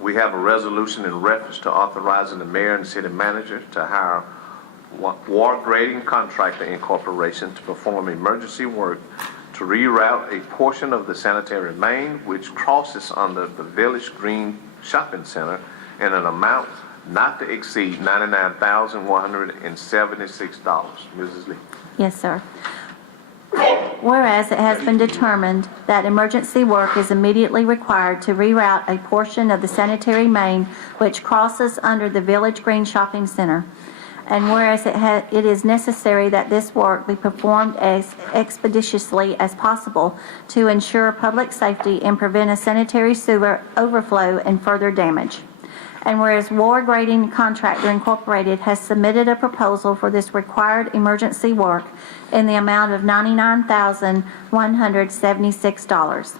we have a resolution in reference to authorizing the mayor and city manager to hire War Grading Contractor Incorporation to perform emergency work to reroute a portion of the sanitary main which crosses under the Village Green Shopping Center in an amount not to exceed $99,176. Mrs. Lee. Yes, sir. Whereas it has been determined that emergency work is immediately required to reroute a portion of the sanitary main which crosses under the Village Green Shopping Center, and whereas it is necessary that this work be performed as expeditiously as possible to ensure public safety and prevent a sanitary sewer overflow and further damage. And whereas War Grading Contractor Incorporated has submitted a proposal for this required emergency work in the amount of $99,176.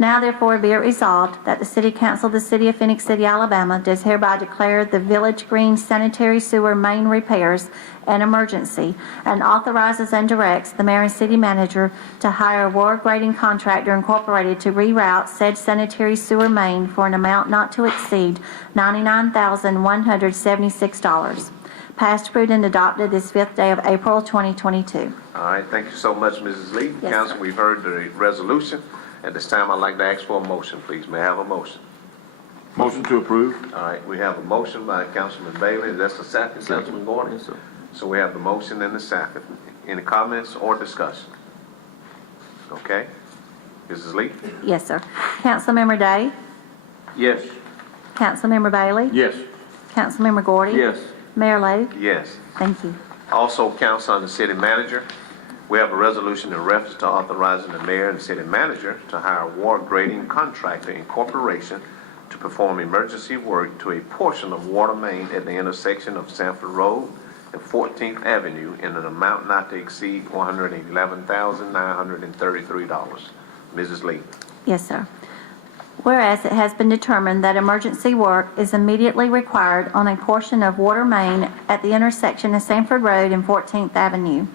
Now therefore be it resolved that the City Council of the City of Phenix City, Alabama does hereby declare the Village Green sanitary sewer main repairs an emergency and authorizes and directs the mayor and city manager to hire War Grading Contractor Incorporated to reroute said sanitary sewer main for an amount not to exceed $99,176. Passed, approved, and adopted this 5th day of April 2022. All right, thank you so much, Mrs. Lee. Yes, Council, sir. we've heard the resolution. At this time, I'd like to ask for a motion, please. May I have a motion? Motion to approve. All right, we have a motion by Councilman Bailey. That's the second, Councilman Gordon? Yes, sir. So we have the motion and the second. Any comments or discussion? Okay. Mrs. Lee? Yes, sir. Councilmember Day? Yes. Councilmember Bailey? Yes. Councilmember Gordy? Yes. Mayor Lo? Yes. Thank you. Also, council, on the city manager, we have a resolution in reference to authorizing the mayor and city manager to hire War Grading Contractor Incorporation to perform emergency work to a portion of water main at the intersection of Sanford Road and 14th Avenue in an amount not to exceed $111,933. Mrs. Lee. Yes, sir. Whereas it has been determined that emergency work is immediately required on a portion of water main at the intersection of Sanford Road and 14th Avenue.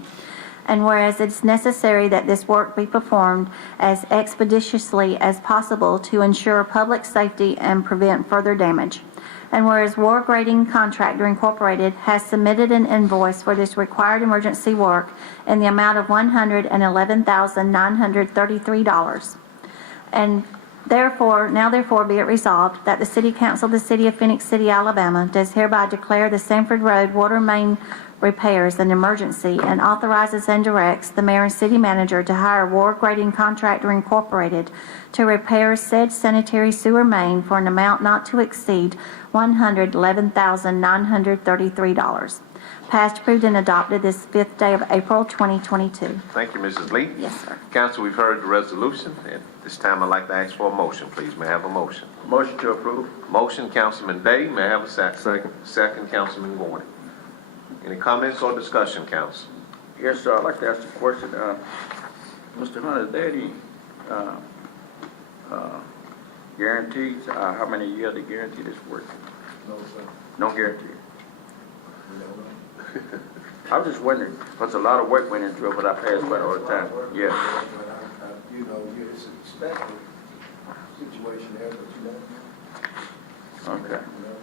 And whereas it is necessary that this work be performed as expeditiously as possible to ensure public safety and prevent further damage. And whereas War Grading Contractor Incorporated has submitted an invoice for this required emergency work in the amount of $111,933. And therefore be it resolved that the City Council of the City of Phenix City, Alabama does hereby declare the Sanford Road water main repairs an emergency and authorizes and directs the mayor and city manager to hire War Grading Contractor Incorporated to repair said sanitary sewer main for an amount not to exceed $111,933. Passed, approved, and adopted this 5th day of April 2022. Thank you, Mrs. Lee. Yes, sir. Council, we've heard the resolution. At this time, I'd like to ask for a motion, please. May I have a motion? Motion to approve. Motion, Councilman Day. May I have a second? Second. Second, Councilman Gordon. Any comments or discussion, council? Yes, sir, I'd like to ask a question. Mr. Hunter, is there any guarantees, how many years they guarantee this work? No, sir. No guarantee. We don't know. I was just wondering, because a lot of work went into it, but I passed by it all the time. Yeah. You know, it's a special situation there, but you don't know. Okay. You know,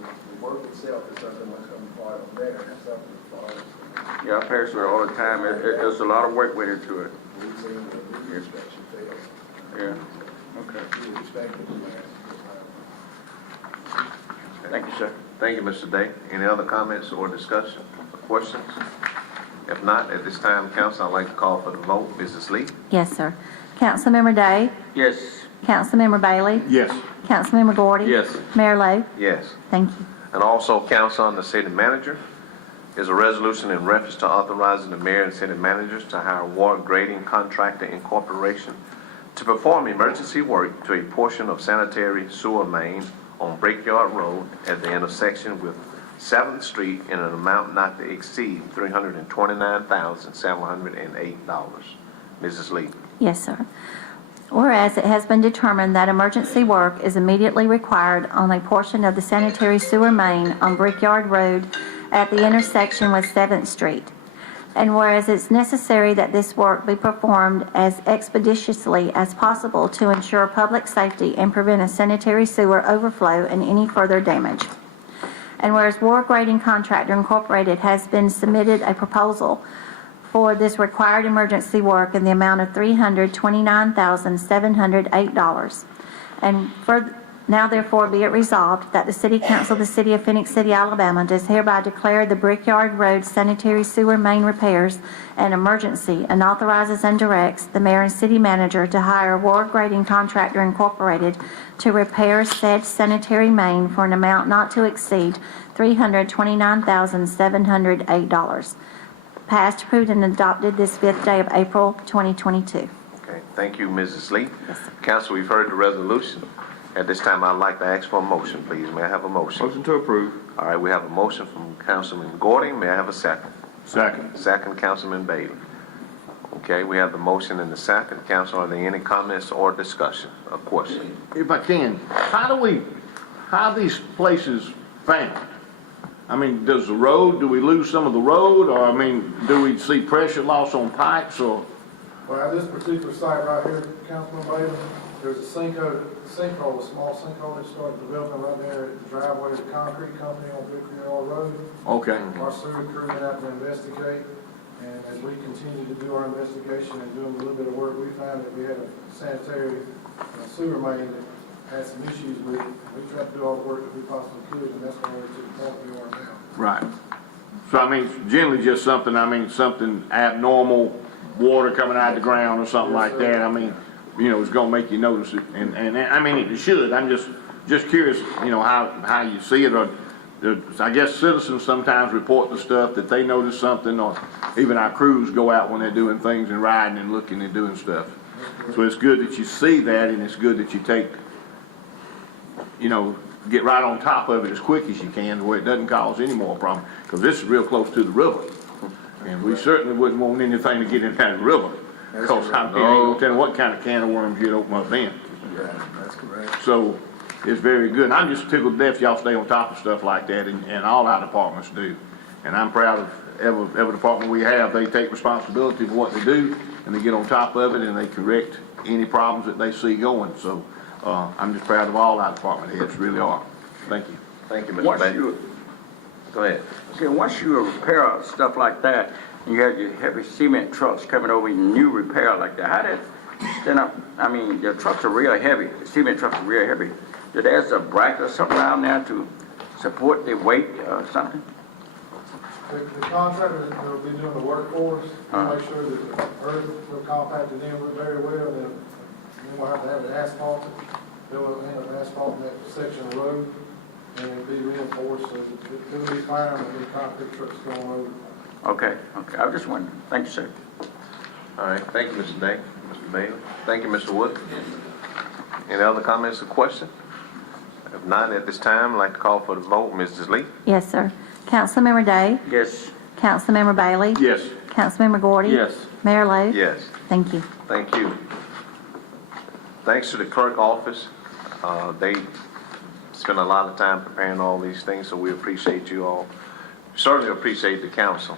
the work itself is something that's going to fall on there, and something that falls. Yeah, I pass through it all the time. There's a lot of work went into it. We've seen the inspection fail. Yeah. Okay. We expect it to last. Thank you, sir. Thank you, Mr. Day. Any other comments or discussion or questions? If not, at this time, council, I'd like to call for the vote. Mrs. Lee? Yes, sir. Councilmember Day? Yes. Councilmember Bailey? Yes. Councilmember Gordy? Yes. Mayor Lo? Yes. Thank you. And also, council on the city manager is a resolution in reference to authorizing the mayor and city managers to hire Ward Grading Contractor Incorporation to perform emergency work to a portion of sanitary sewer main on Brickyard Road at the intersection with 7th Street in an amount not to exceed $329,708. Mrs. Lee. Yes, sir. Whereas it has been determined that emergency work is immediately required on a portion of the sanitary sewer main on Brickyard Road at the intersection with 7th Street. And whereas it's necessary that this work be performed as expeditiously as possible to ensure public safety and prevent a sanitary sewer overflow and any further damage. And whereas Ward Grading Contractor Incorporated has been submitted a proposal for this required emergency work in the amount of $329,708. And now therefore be it resolved that the City Council of the City of Phenix City, Alabama does hereby declare the Brickyard Road sanitary sewer main repairs an emergency and authorizes and directs the mayor and city manager to hire Ward Grading Contractor Incorporated to repair said sanitary main for an amount not to exceed $329,708. Passed, approved, and adopted this 5th day of April 2022. Okay, thank you, Mrs. Lee. Yes, sir. Council, we've heard the resolution. At this time, I'd like to ask for a motion, please. May I have a motion? Motion to approve. All right, we have a motion from Councilman Gordy. May I have a second? Second. Second, Councilman Bailey. Okay, we have the motion and the second. Council, are there any comments or discussion or question? If I can, how are these places found? I mean, do we lose some of the road, or, I mean, do we see pressure loss on pipes, or? Well, at this particular site right here, Councilman Bailey, there's a sinkhole, a small sinkhole that started developing right there at the driveway of the concrete company on Brickyard Road. Okay. Our sewer crew went out to investigate, and as we continue to do our investigation and doing a little bit of work, we found that we had a sanitary sewer main that had some issues with it. We tried to do all the work that we possibly could, and that's why we're to the point we are now. Right. So, I mean, generally just something abnormal, water coming out of the ground or something like that. I mean, it's gonna make you notice it, and I mean, it should. I'm just curious, how you see it, or I guess citizens sometimes report the stuff that they notice something, or even our crews go out when they're doing things and riding and looking and doing stuff. So it's good that you see that, and it's good that you get right on top of it as quick as you can, where it doesn't cause any more problem, because this is real close to the river, and we certainly wouldn't want anything to get in that river. Because I ain't gonna tell you what kind of can of worms you'd open up then. Yeah, that's correct. So it's very good. And I'm just tickled to death y'all stay on top of stuff like that, and all our departments do. And I'm proud of every department we have. They take responsibility for what they do, and they get on top of it, and they correct any problems that they see going. So I'm just proud of all our department heads, really are. Thank you. Thank you, Mr. Bailey. Go ahead. Okay, once you repair stuff like that, you have your heavy cement trucks coming over and you repair like that. How did stand up? I mean, the trucks are real heavy. The cement trucks are real heavy. Did there's a bracket or something down there to support the weight or something? The contractor that will be doing the work for us, make sure that the earth will compacted in very well, and then we'll have to have it asphalted. They'll end up asphalting that section of road, and it'll be reinforced, so it'll be fine with the concrete trucks going over. Okay. I was just wondering. Thank you, sir. All right, thank you, Mr. Day, Mr. Bailey. Thank you, Mr. Wood. Any other comments or questions? If not, at this time, I'd like to call for the vote. Mrs. Lee? Yes, sir. Councilmember Day? Yes. Councilmember Bailey? Yes. Councilmember Gordy? Yes. Mayor Lo? Yes. Thank you. Thank you. Thanks to the clerk office. They spend a lot of time preparing all these things, so we appreciate you all. Certainly appreciate the council,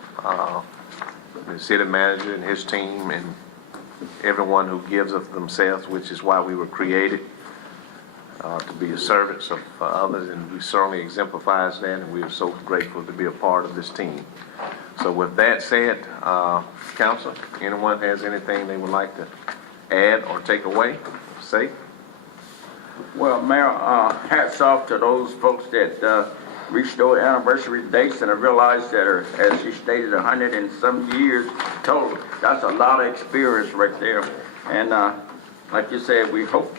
the city manager and his team, and everyone who gives of themselves, which is why we were created, to be a servants of others, and we certainly exemplifies that, and we are so grateful to be a part of this team. So with that said, council, anyone has anything they would like to add or take away, say? Well, Mayor, hats off to those folks that restore anniversary dates, and I realized that, as she stated, 100 and some years total. That's a lot of experience right there. And like you said, we hope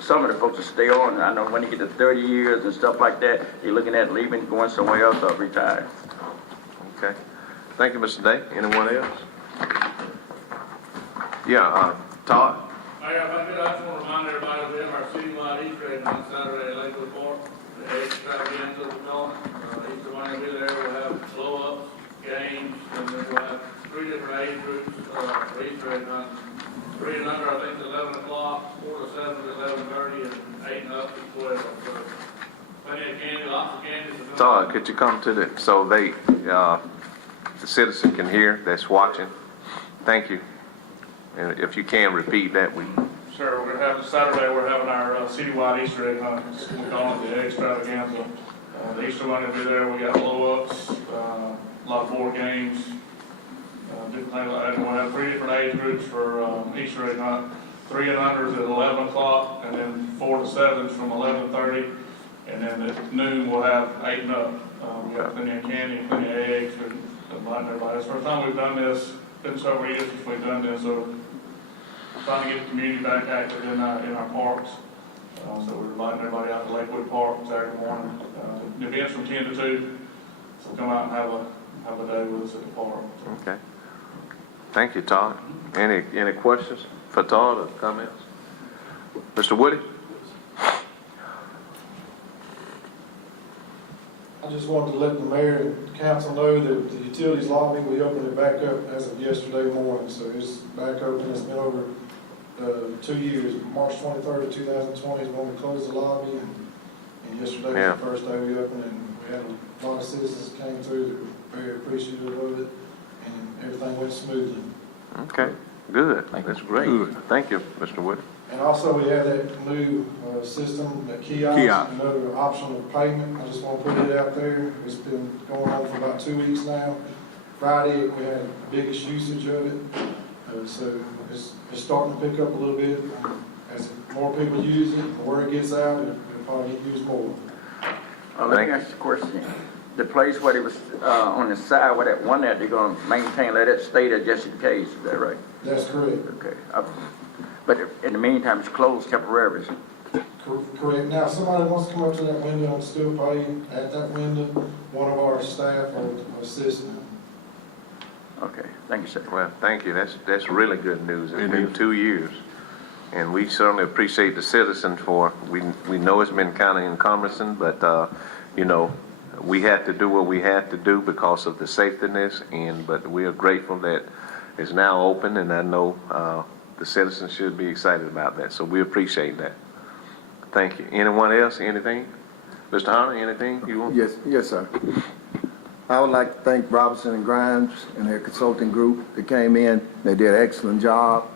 some of the folks will stay on. I know when you get to 30 years and stuff like that, they're looking at leaving, going somewhere else or retire. Okay. Thank you, Mr. Day. Anyone else? Yeah, Todd? Mayor, if I could, I just want to remind everybody we have our citywide Easter egg on Saturday at Lakewood Park. The extravaganza of the development. Each one will be there. We'll have blow-ups, games, and then we'll have 3 different age groups for Easter egg hunt. 3 and under, I think, is 11 o'clock, 4 to 7 is 11:30, and 8 and up is 12. So plenty of candy, lots of candy. Todd, could you come to so the citizen can hear that's watching? Thank you. And if you can repeat that, Sure, we're going to have Saturday, we're having our citywide Easter egg hunt. We call it the extravaganza. The Easter one will be there. We got blow-ups, a lot of board games, different things like that. And we'll have 3 different age groups for Easter egg hunt. 3 and under is at 11 o'clock, and then 4 to 7 is from 11:30. And then at noon, we'll have 8 and up. We got plenty of candy, plenty of eggs, and inviting everybody. It's the first time we've done this. Been several years since we've done this, so trying to get the community back active in our parks. So we're inviting everybody out to Lakewood Park Saturday morning. The event's from 10 to 2, so come out and have a day with us at the park. okay. Thank you, Todd. Any questions for Todd or comments? Mr. Woody? I just wanted to let the mayor and council know that the utilities lobby, we opened it back up as of yesterday morning, so it's back open. It's been over 2 years. March 23rd of 2020 is when we closed the lobby, and yesterday was the first day we opened, and we had a lot of citizens that came through that were very appreciative of it, and everything went smoothly. Okay, good. That's great. Good. Thank you, Mr. Woody. And also, we have that new system, that kiosk, another option of payment. I just want to put it out there. It's been going on for about 2 weeks now. Friday, we had the biggest usage of it. So it's starting to pick up a little bit. As more people use it, the word gets out, it'll probably get used more. Let me ask you a question. The place where it was on the side where that one that they're going to maintain, let it stay there just in case. Is that right? That's correct. Okay. But in the meantime, it's closed temporarily. Correct. Now, if somebody wants to come up to that window and still pay at that window, one of our staff will assist them. Okay. Thank you, sir. Well, thank you. That's really good news. It's been 2 years. And we certainly appreciate the citizens we know it's been kind of encumbersome, but, we had to do what we had to do because of the safetyness, but we are grateful that it's now open, and I know the citizens should be excited about that. So we appreciate that. Thank you. Anyone else? Anything? Mr. Hunter, anything you want? Yes, sir. I would like to thank Robinson and Grimes and their consulting group that came in. They did an excellent job.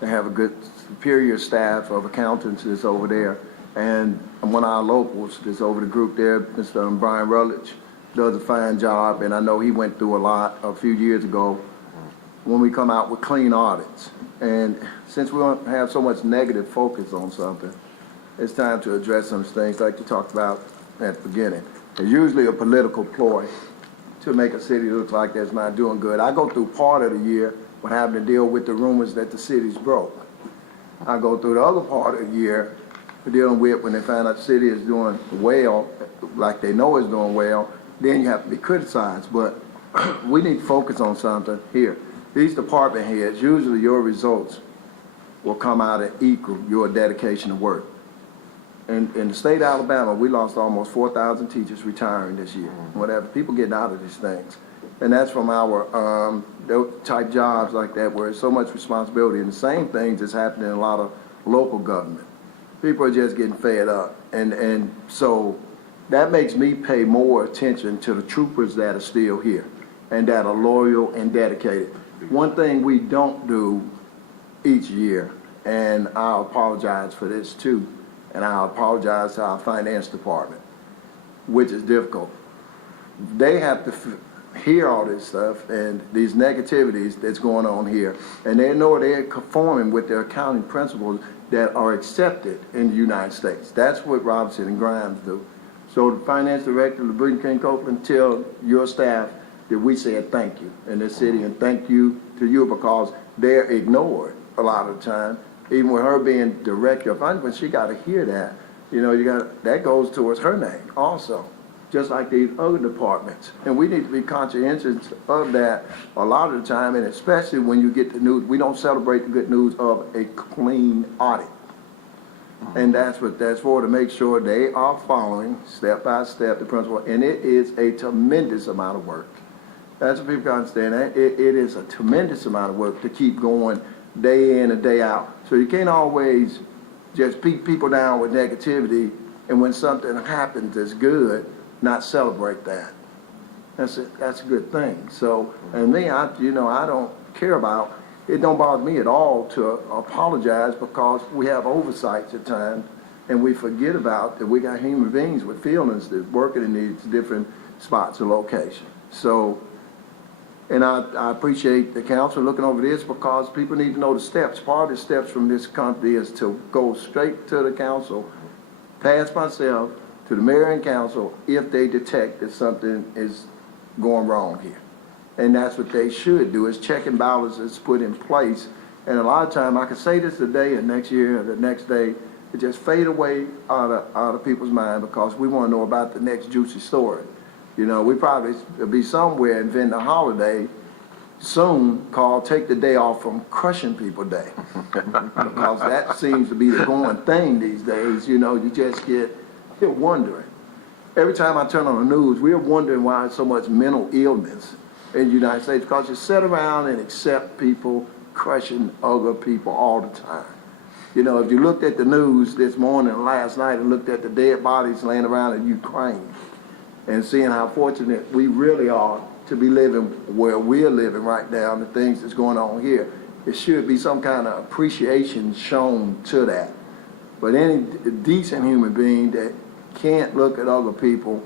They have a good superior staff of accountants that's over there. And one of our locals that's over the group there, Mr. Brian Rutledge, does a fine job. And I know he went through a lot a few years ago when we come out with clean audits. And since we don't have so much negative focus on something, it's time to address some things like you talked about at the beginning. It's usually a political ploy to make a city look like that's not doing good. I go through part of the year when having to deal with the rumors that the city's broke. I go through the other part of the year dealing with when they find out the city is doing well, like they know it's doing well, then you have to be criticized. But we need to focus on something here. These department heads, usually your results will come out and equal your dedication to work. In the state of Alabama, we lost almost 4,000 teachers retiring this year. Whatever, people getting out of these things. And that's from our type jobs like that where it's so much responsibility. And the same things is happening in a lot of local government. People are just getting fed up. And so that makes me pay more attention to the troopers that are still here and that are loyal and dedicated. One thing we don't do each year, and I apologize for this too, and I apologize to our finance department, which is difficult. They have to hear all this stuff and these negativities that's going on here, and they know they're conforming with their accounting principles that are accepted in the United States. That's what Robinson and Grimes do. So the finance director, LaBrita King Copeland, tell your staff that we said thank you in this city, and thank you to you because they're ignored a lot of the time. Even with her being director of finance, but she got to hear that. You know, that goes towards her name also, just like these other departments. And we need to be conscientious of that a lot of the time, and especially when you get the news. We don't celebrate the good news of a clean audit. And that's what that's for, to make sure they are following step by step the principle. And it is a tremendous amount of work. That's what people gotta understand. It is a tremendous amount of work to keep going day in and day out. So you can't always just beat people down with negativity, and when something happens that's good, not celebrate that. That's a good thing. So, and me, I don't care about, it don't bother me at all to apologize because we have oversights at times, and we forget about that we got human beings with feelings that working in these different spots and locations. So, and I appreciate the council looking over this because people need to know the steps. Part of the steps from this company is to go straight to the council, pass myself, to the mayor and council if they detect that something is going wrong here. And that's what they should do, is check and balances put in place. And a lot of time, I can say this today and next year or the next day, it just fade away out of people's mind because we want to know about the next juicy story. You know, we probably be somewhere inventing a holiday soon called Take the Day Off from Crushing People Day. Because that seems to be the going thing these days. You know, you just get wondering. Every time I turn on the news, we're wondering why there's so much mental illness in the United States, because you sit around and accept people crushing other people all the time. You know, if you looked at the news this morning and last night and looked at the dead bodies laying around in Ukraine and seeing how fortunate we really are to be living where we're living right now and the things that's going on here, it should be some kind of appreciation shown to that. But any decent human being that can't look at other people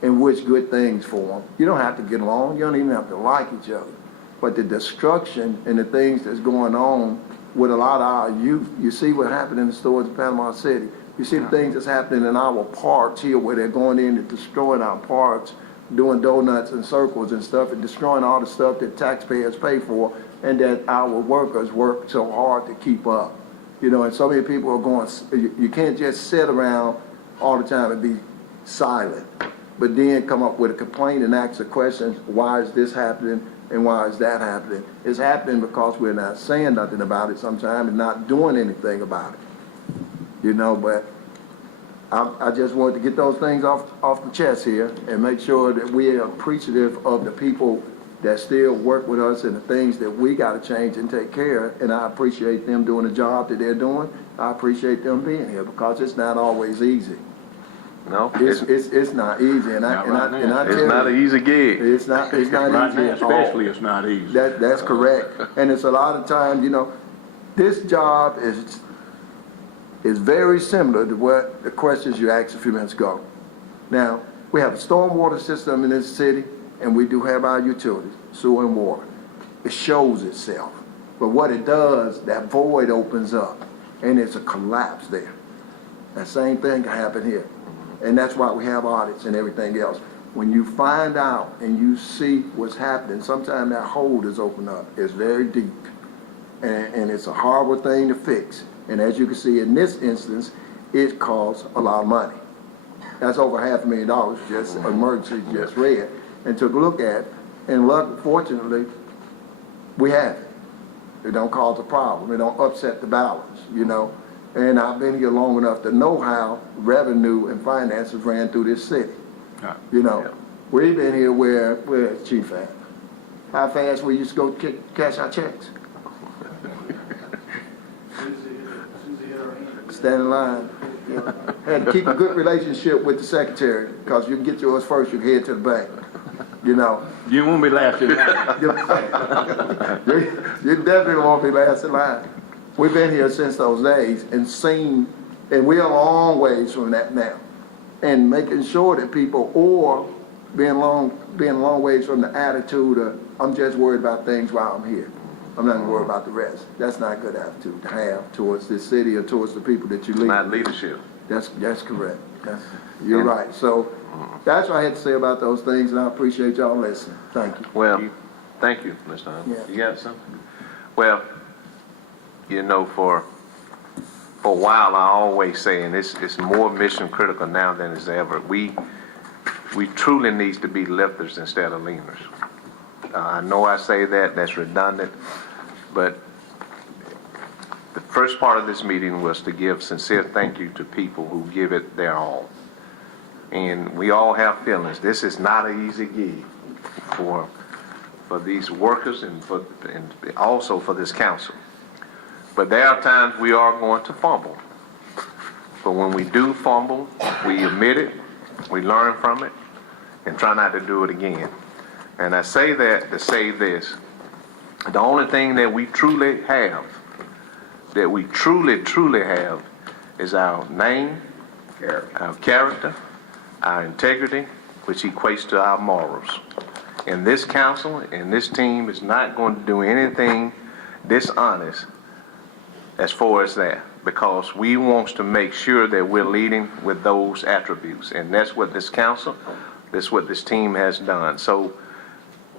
and wish good things for them, you don't have to get along, you don't even have to like each other. But the destruction and the things that's going on with a lot of our youth, you see what happened in the stores in Panama City. You see the things that's happening in our parks here where they're going in and destroying our parks, doing donuts and circles and stuff, and destroying all the stuff that taxpayers pay for and that our workers work so hard to keep up. You know, and so many people are going, you can't just sit around all the time and be silent, but then come up with a complaint and ask the questions, why is this happening and why is that happening? It's happening because we're not saying nothing about it sometimes and not doing anything about it. You know, but I just wanted to get those things off the chest here and make sure that we are appreciative of the people that still work with us and the things that we got to change and take care of. And I appreciate them doing the job that they're doing. I appreciate them being here because it's not always easy. No, it's not easy, and I tell you, it's not an easy gig. It's not Right easy now, at all. especially, it's not easy. That's correct, and it's a lot of times, you know, this job is very similar to what the questions you asked a few minutes ago. Now, we have a stormwater system in this city, and we do have our utilities, sewer and water. It shows itself, but what it does, that void opens up, and it's a collapse there. That same thing can happen here. And that's why we have audits and everything else. When you find out and you see what's happening, sometimes that hole is opened up. It's very deep. And it's a horrible thing to fix. And as you can see in this instance, it costs a lot of money. That's over $500,000 just emergency just read and took a look at. And fortunately, we have it. It don't cause a problem. It don't upset the balance, you know. And I've been here long enough to know how revenue and finances ran through this city. You know, we've been here where's Chief at? How fast we used to go cash our checks? Stand in line. You know, had to keep a good relationship with the secretary because you can get yours first, you can head to the bank. You know. You won't be last in line. You definitely won't be last in line. We've been here since those days and seen, and we're a long ways from that now. And making sure that people, or being a long ways from the attitude of, I'm just worried about things while I'm here. I'm not going to worry about the rest. That's not a good attitude to have towards this city or towards the people that you lead. Not leadership. That's correct. You're right. So that's what I had to say about those things, and I appreciate y'all listening. Thank you. Well, thank you, Mr. Hunt. Yeah. You got something? Well, you know, for a while, I always say, and it's more mission critical now than it's ever, we truly needs to be lifters instead of leaners. I know I say that's redundant, but the first part of this meeting was to give sincere thank you to people who give it their all. And we all have feelings. This is not an easy gig for these workers and also for this council. But there are times we are going to fumble. But when we do fumble, we admit it, we learn from it, and try not to do it again. And I say that to say this. The only thing that we truly have, truly have, is our name, our character, our integrity, which equates to our morals. And this council and this team is not going to do anything dishonest as far as that, because we want to make sure that we're leading with those attributes. And that's what this council, that's what this team has done. So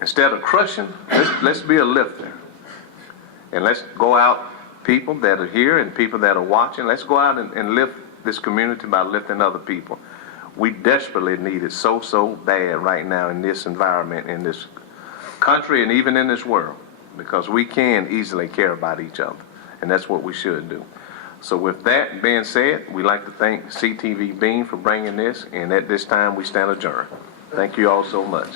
instead of crushing, let's be a lifter. And let's go out, people that are here and people that are watching, let's go out and lift this community by lifting other people. We desperately need it so bad right now in this environment, in this country, and even in this world, because we can easily care about each other, and that's what we should do. So with that being said, we'd like to thank CTV Bean for bringing this, and at this time we stand adjourned. Thank you all so much.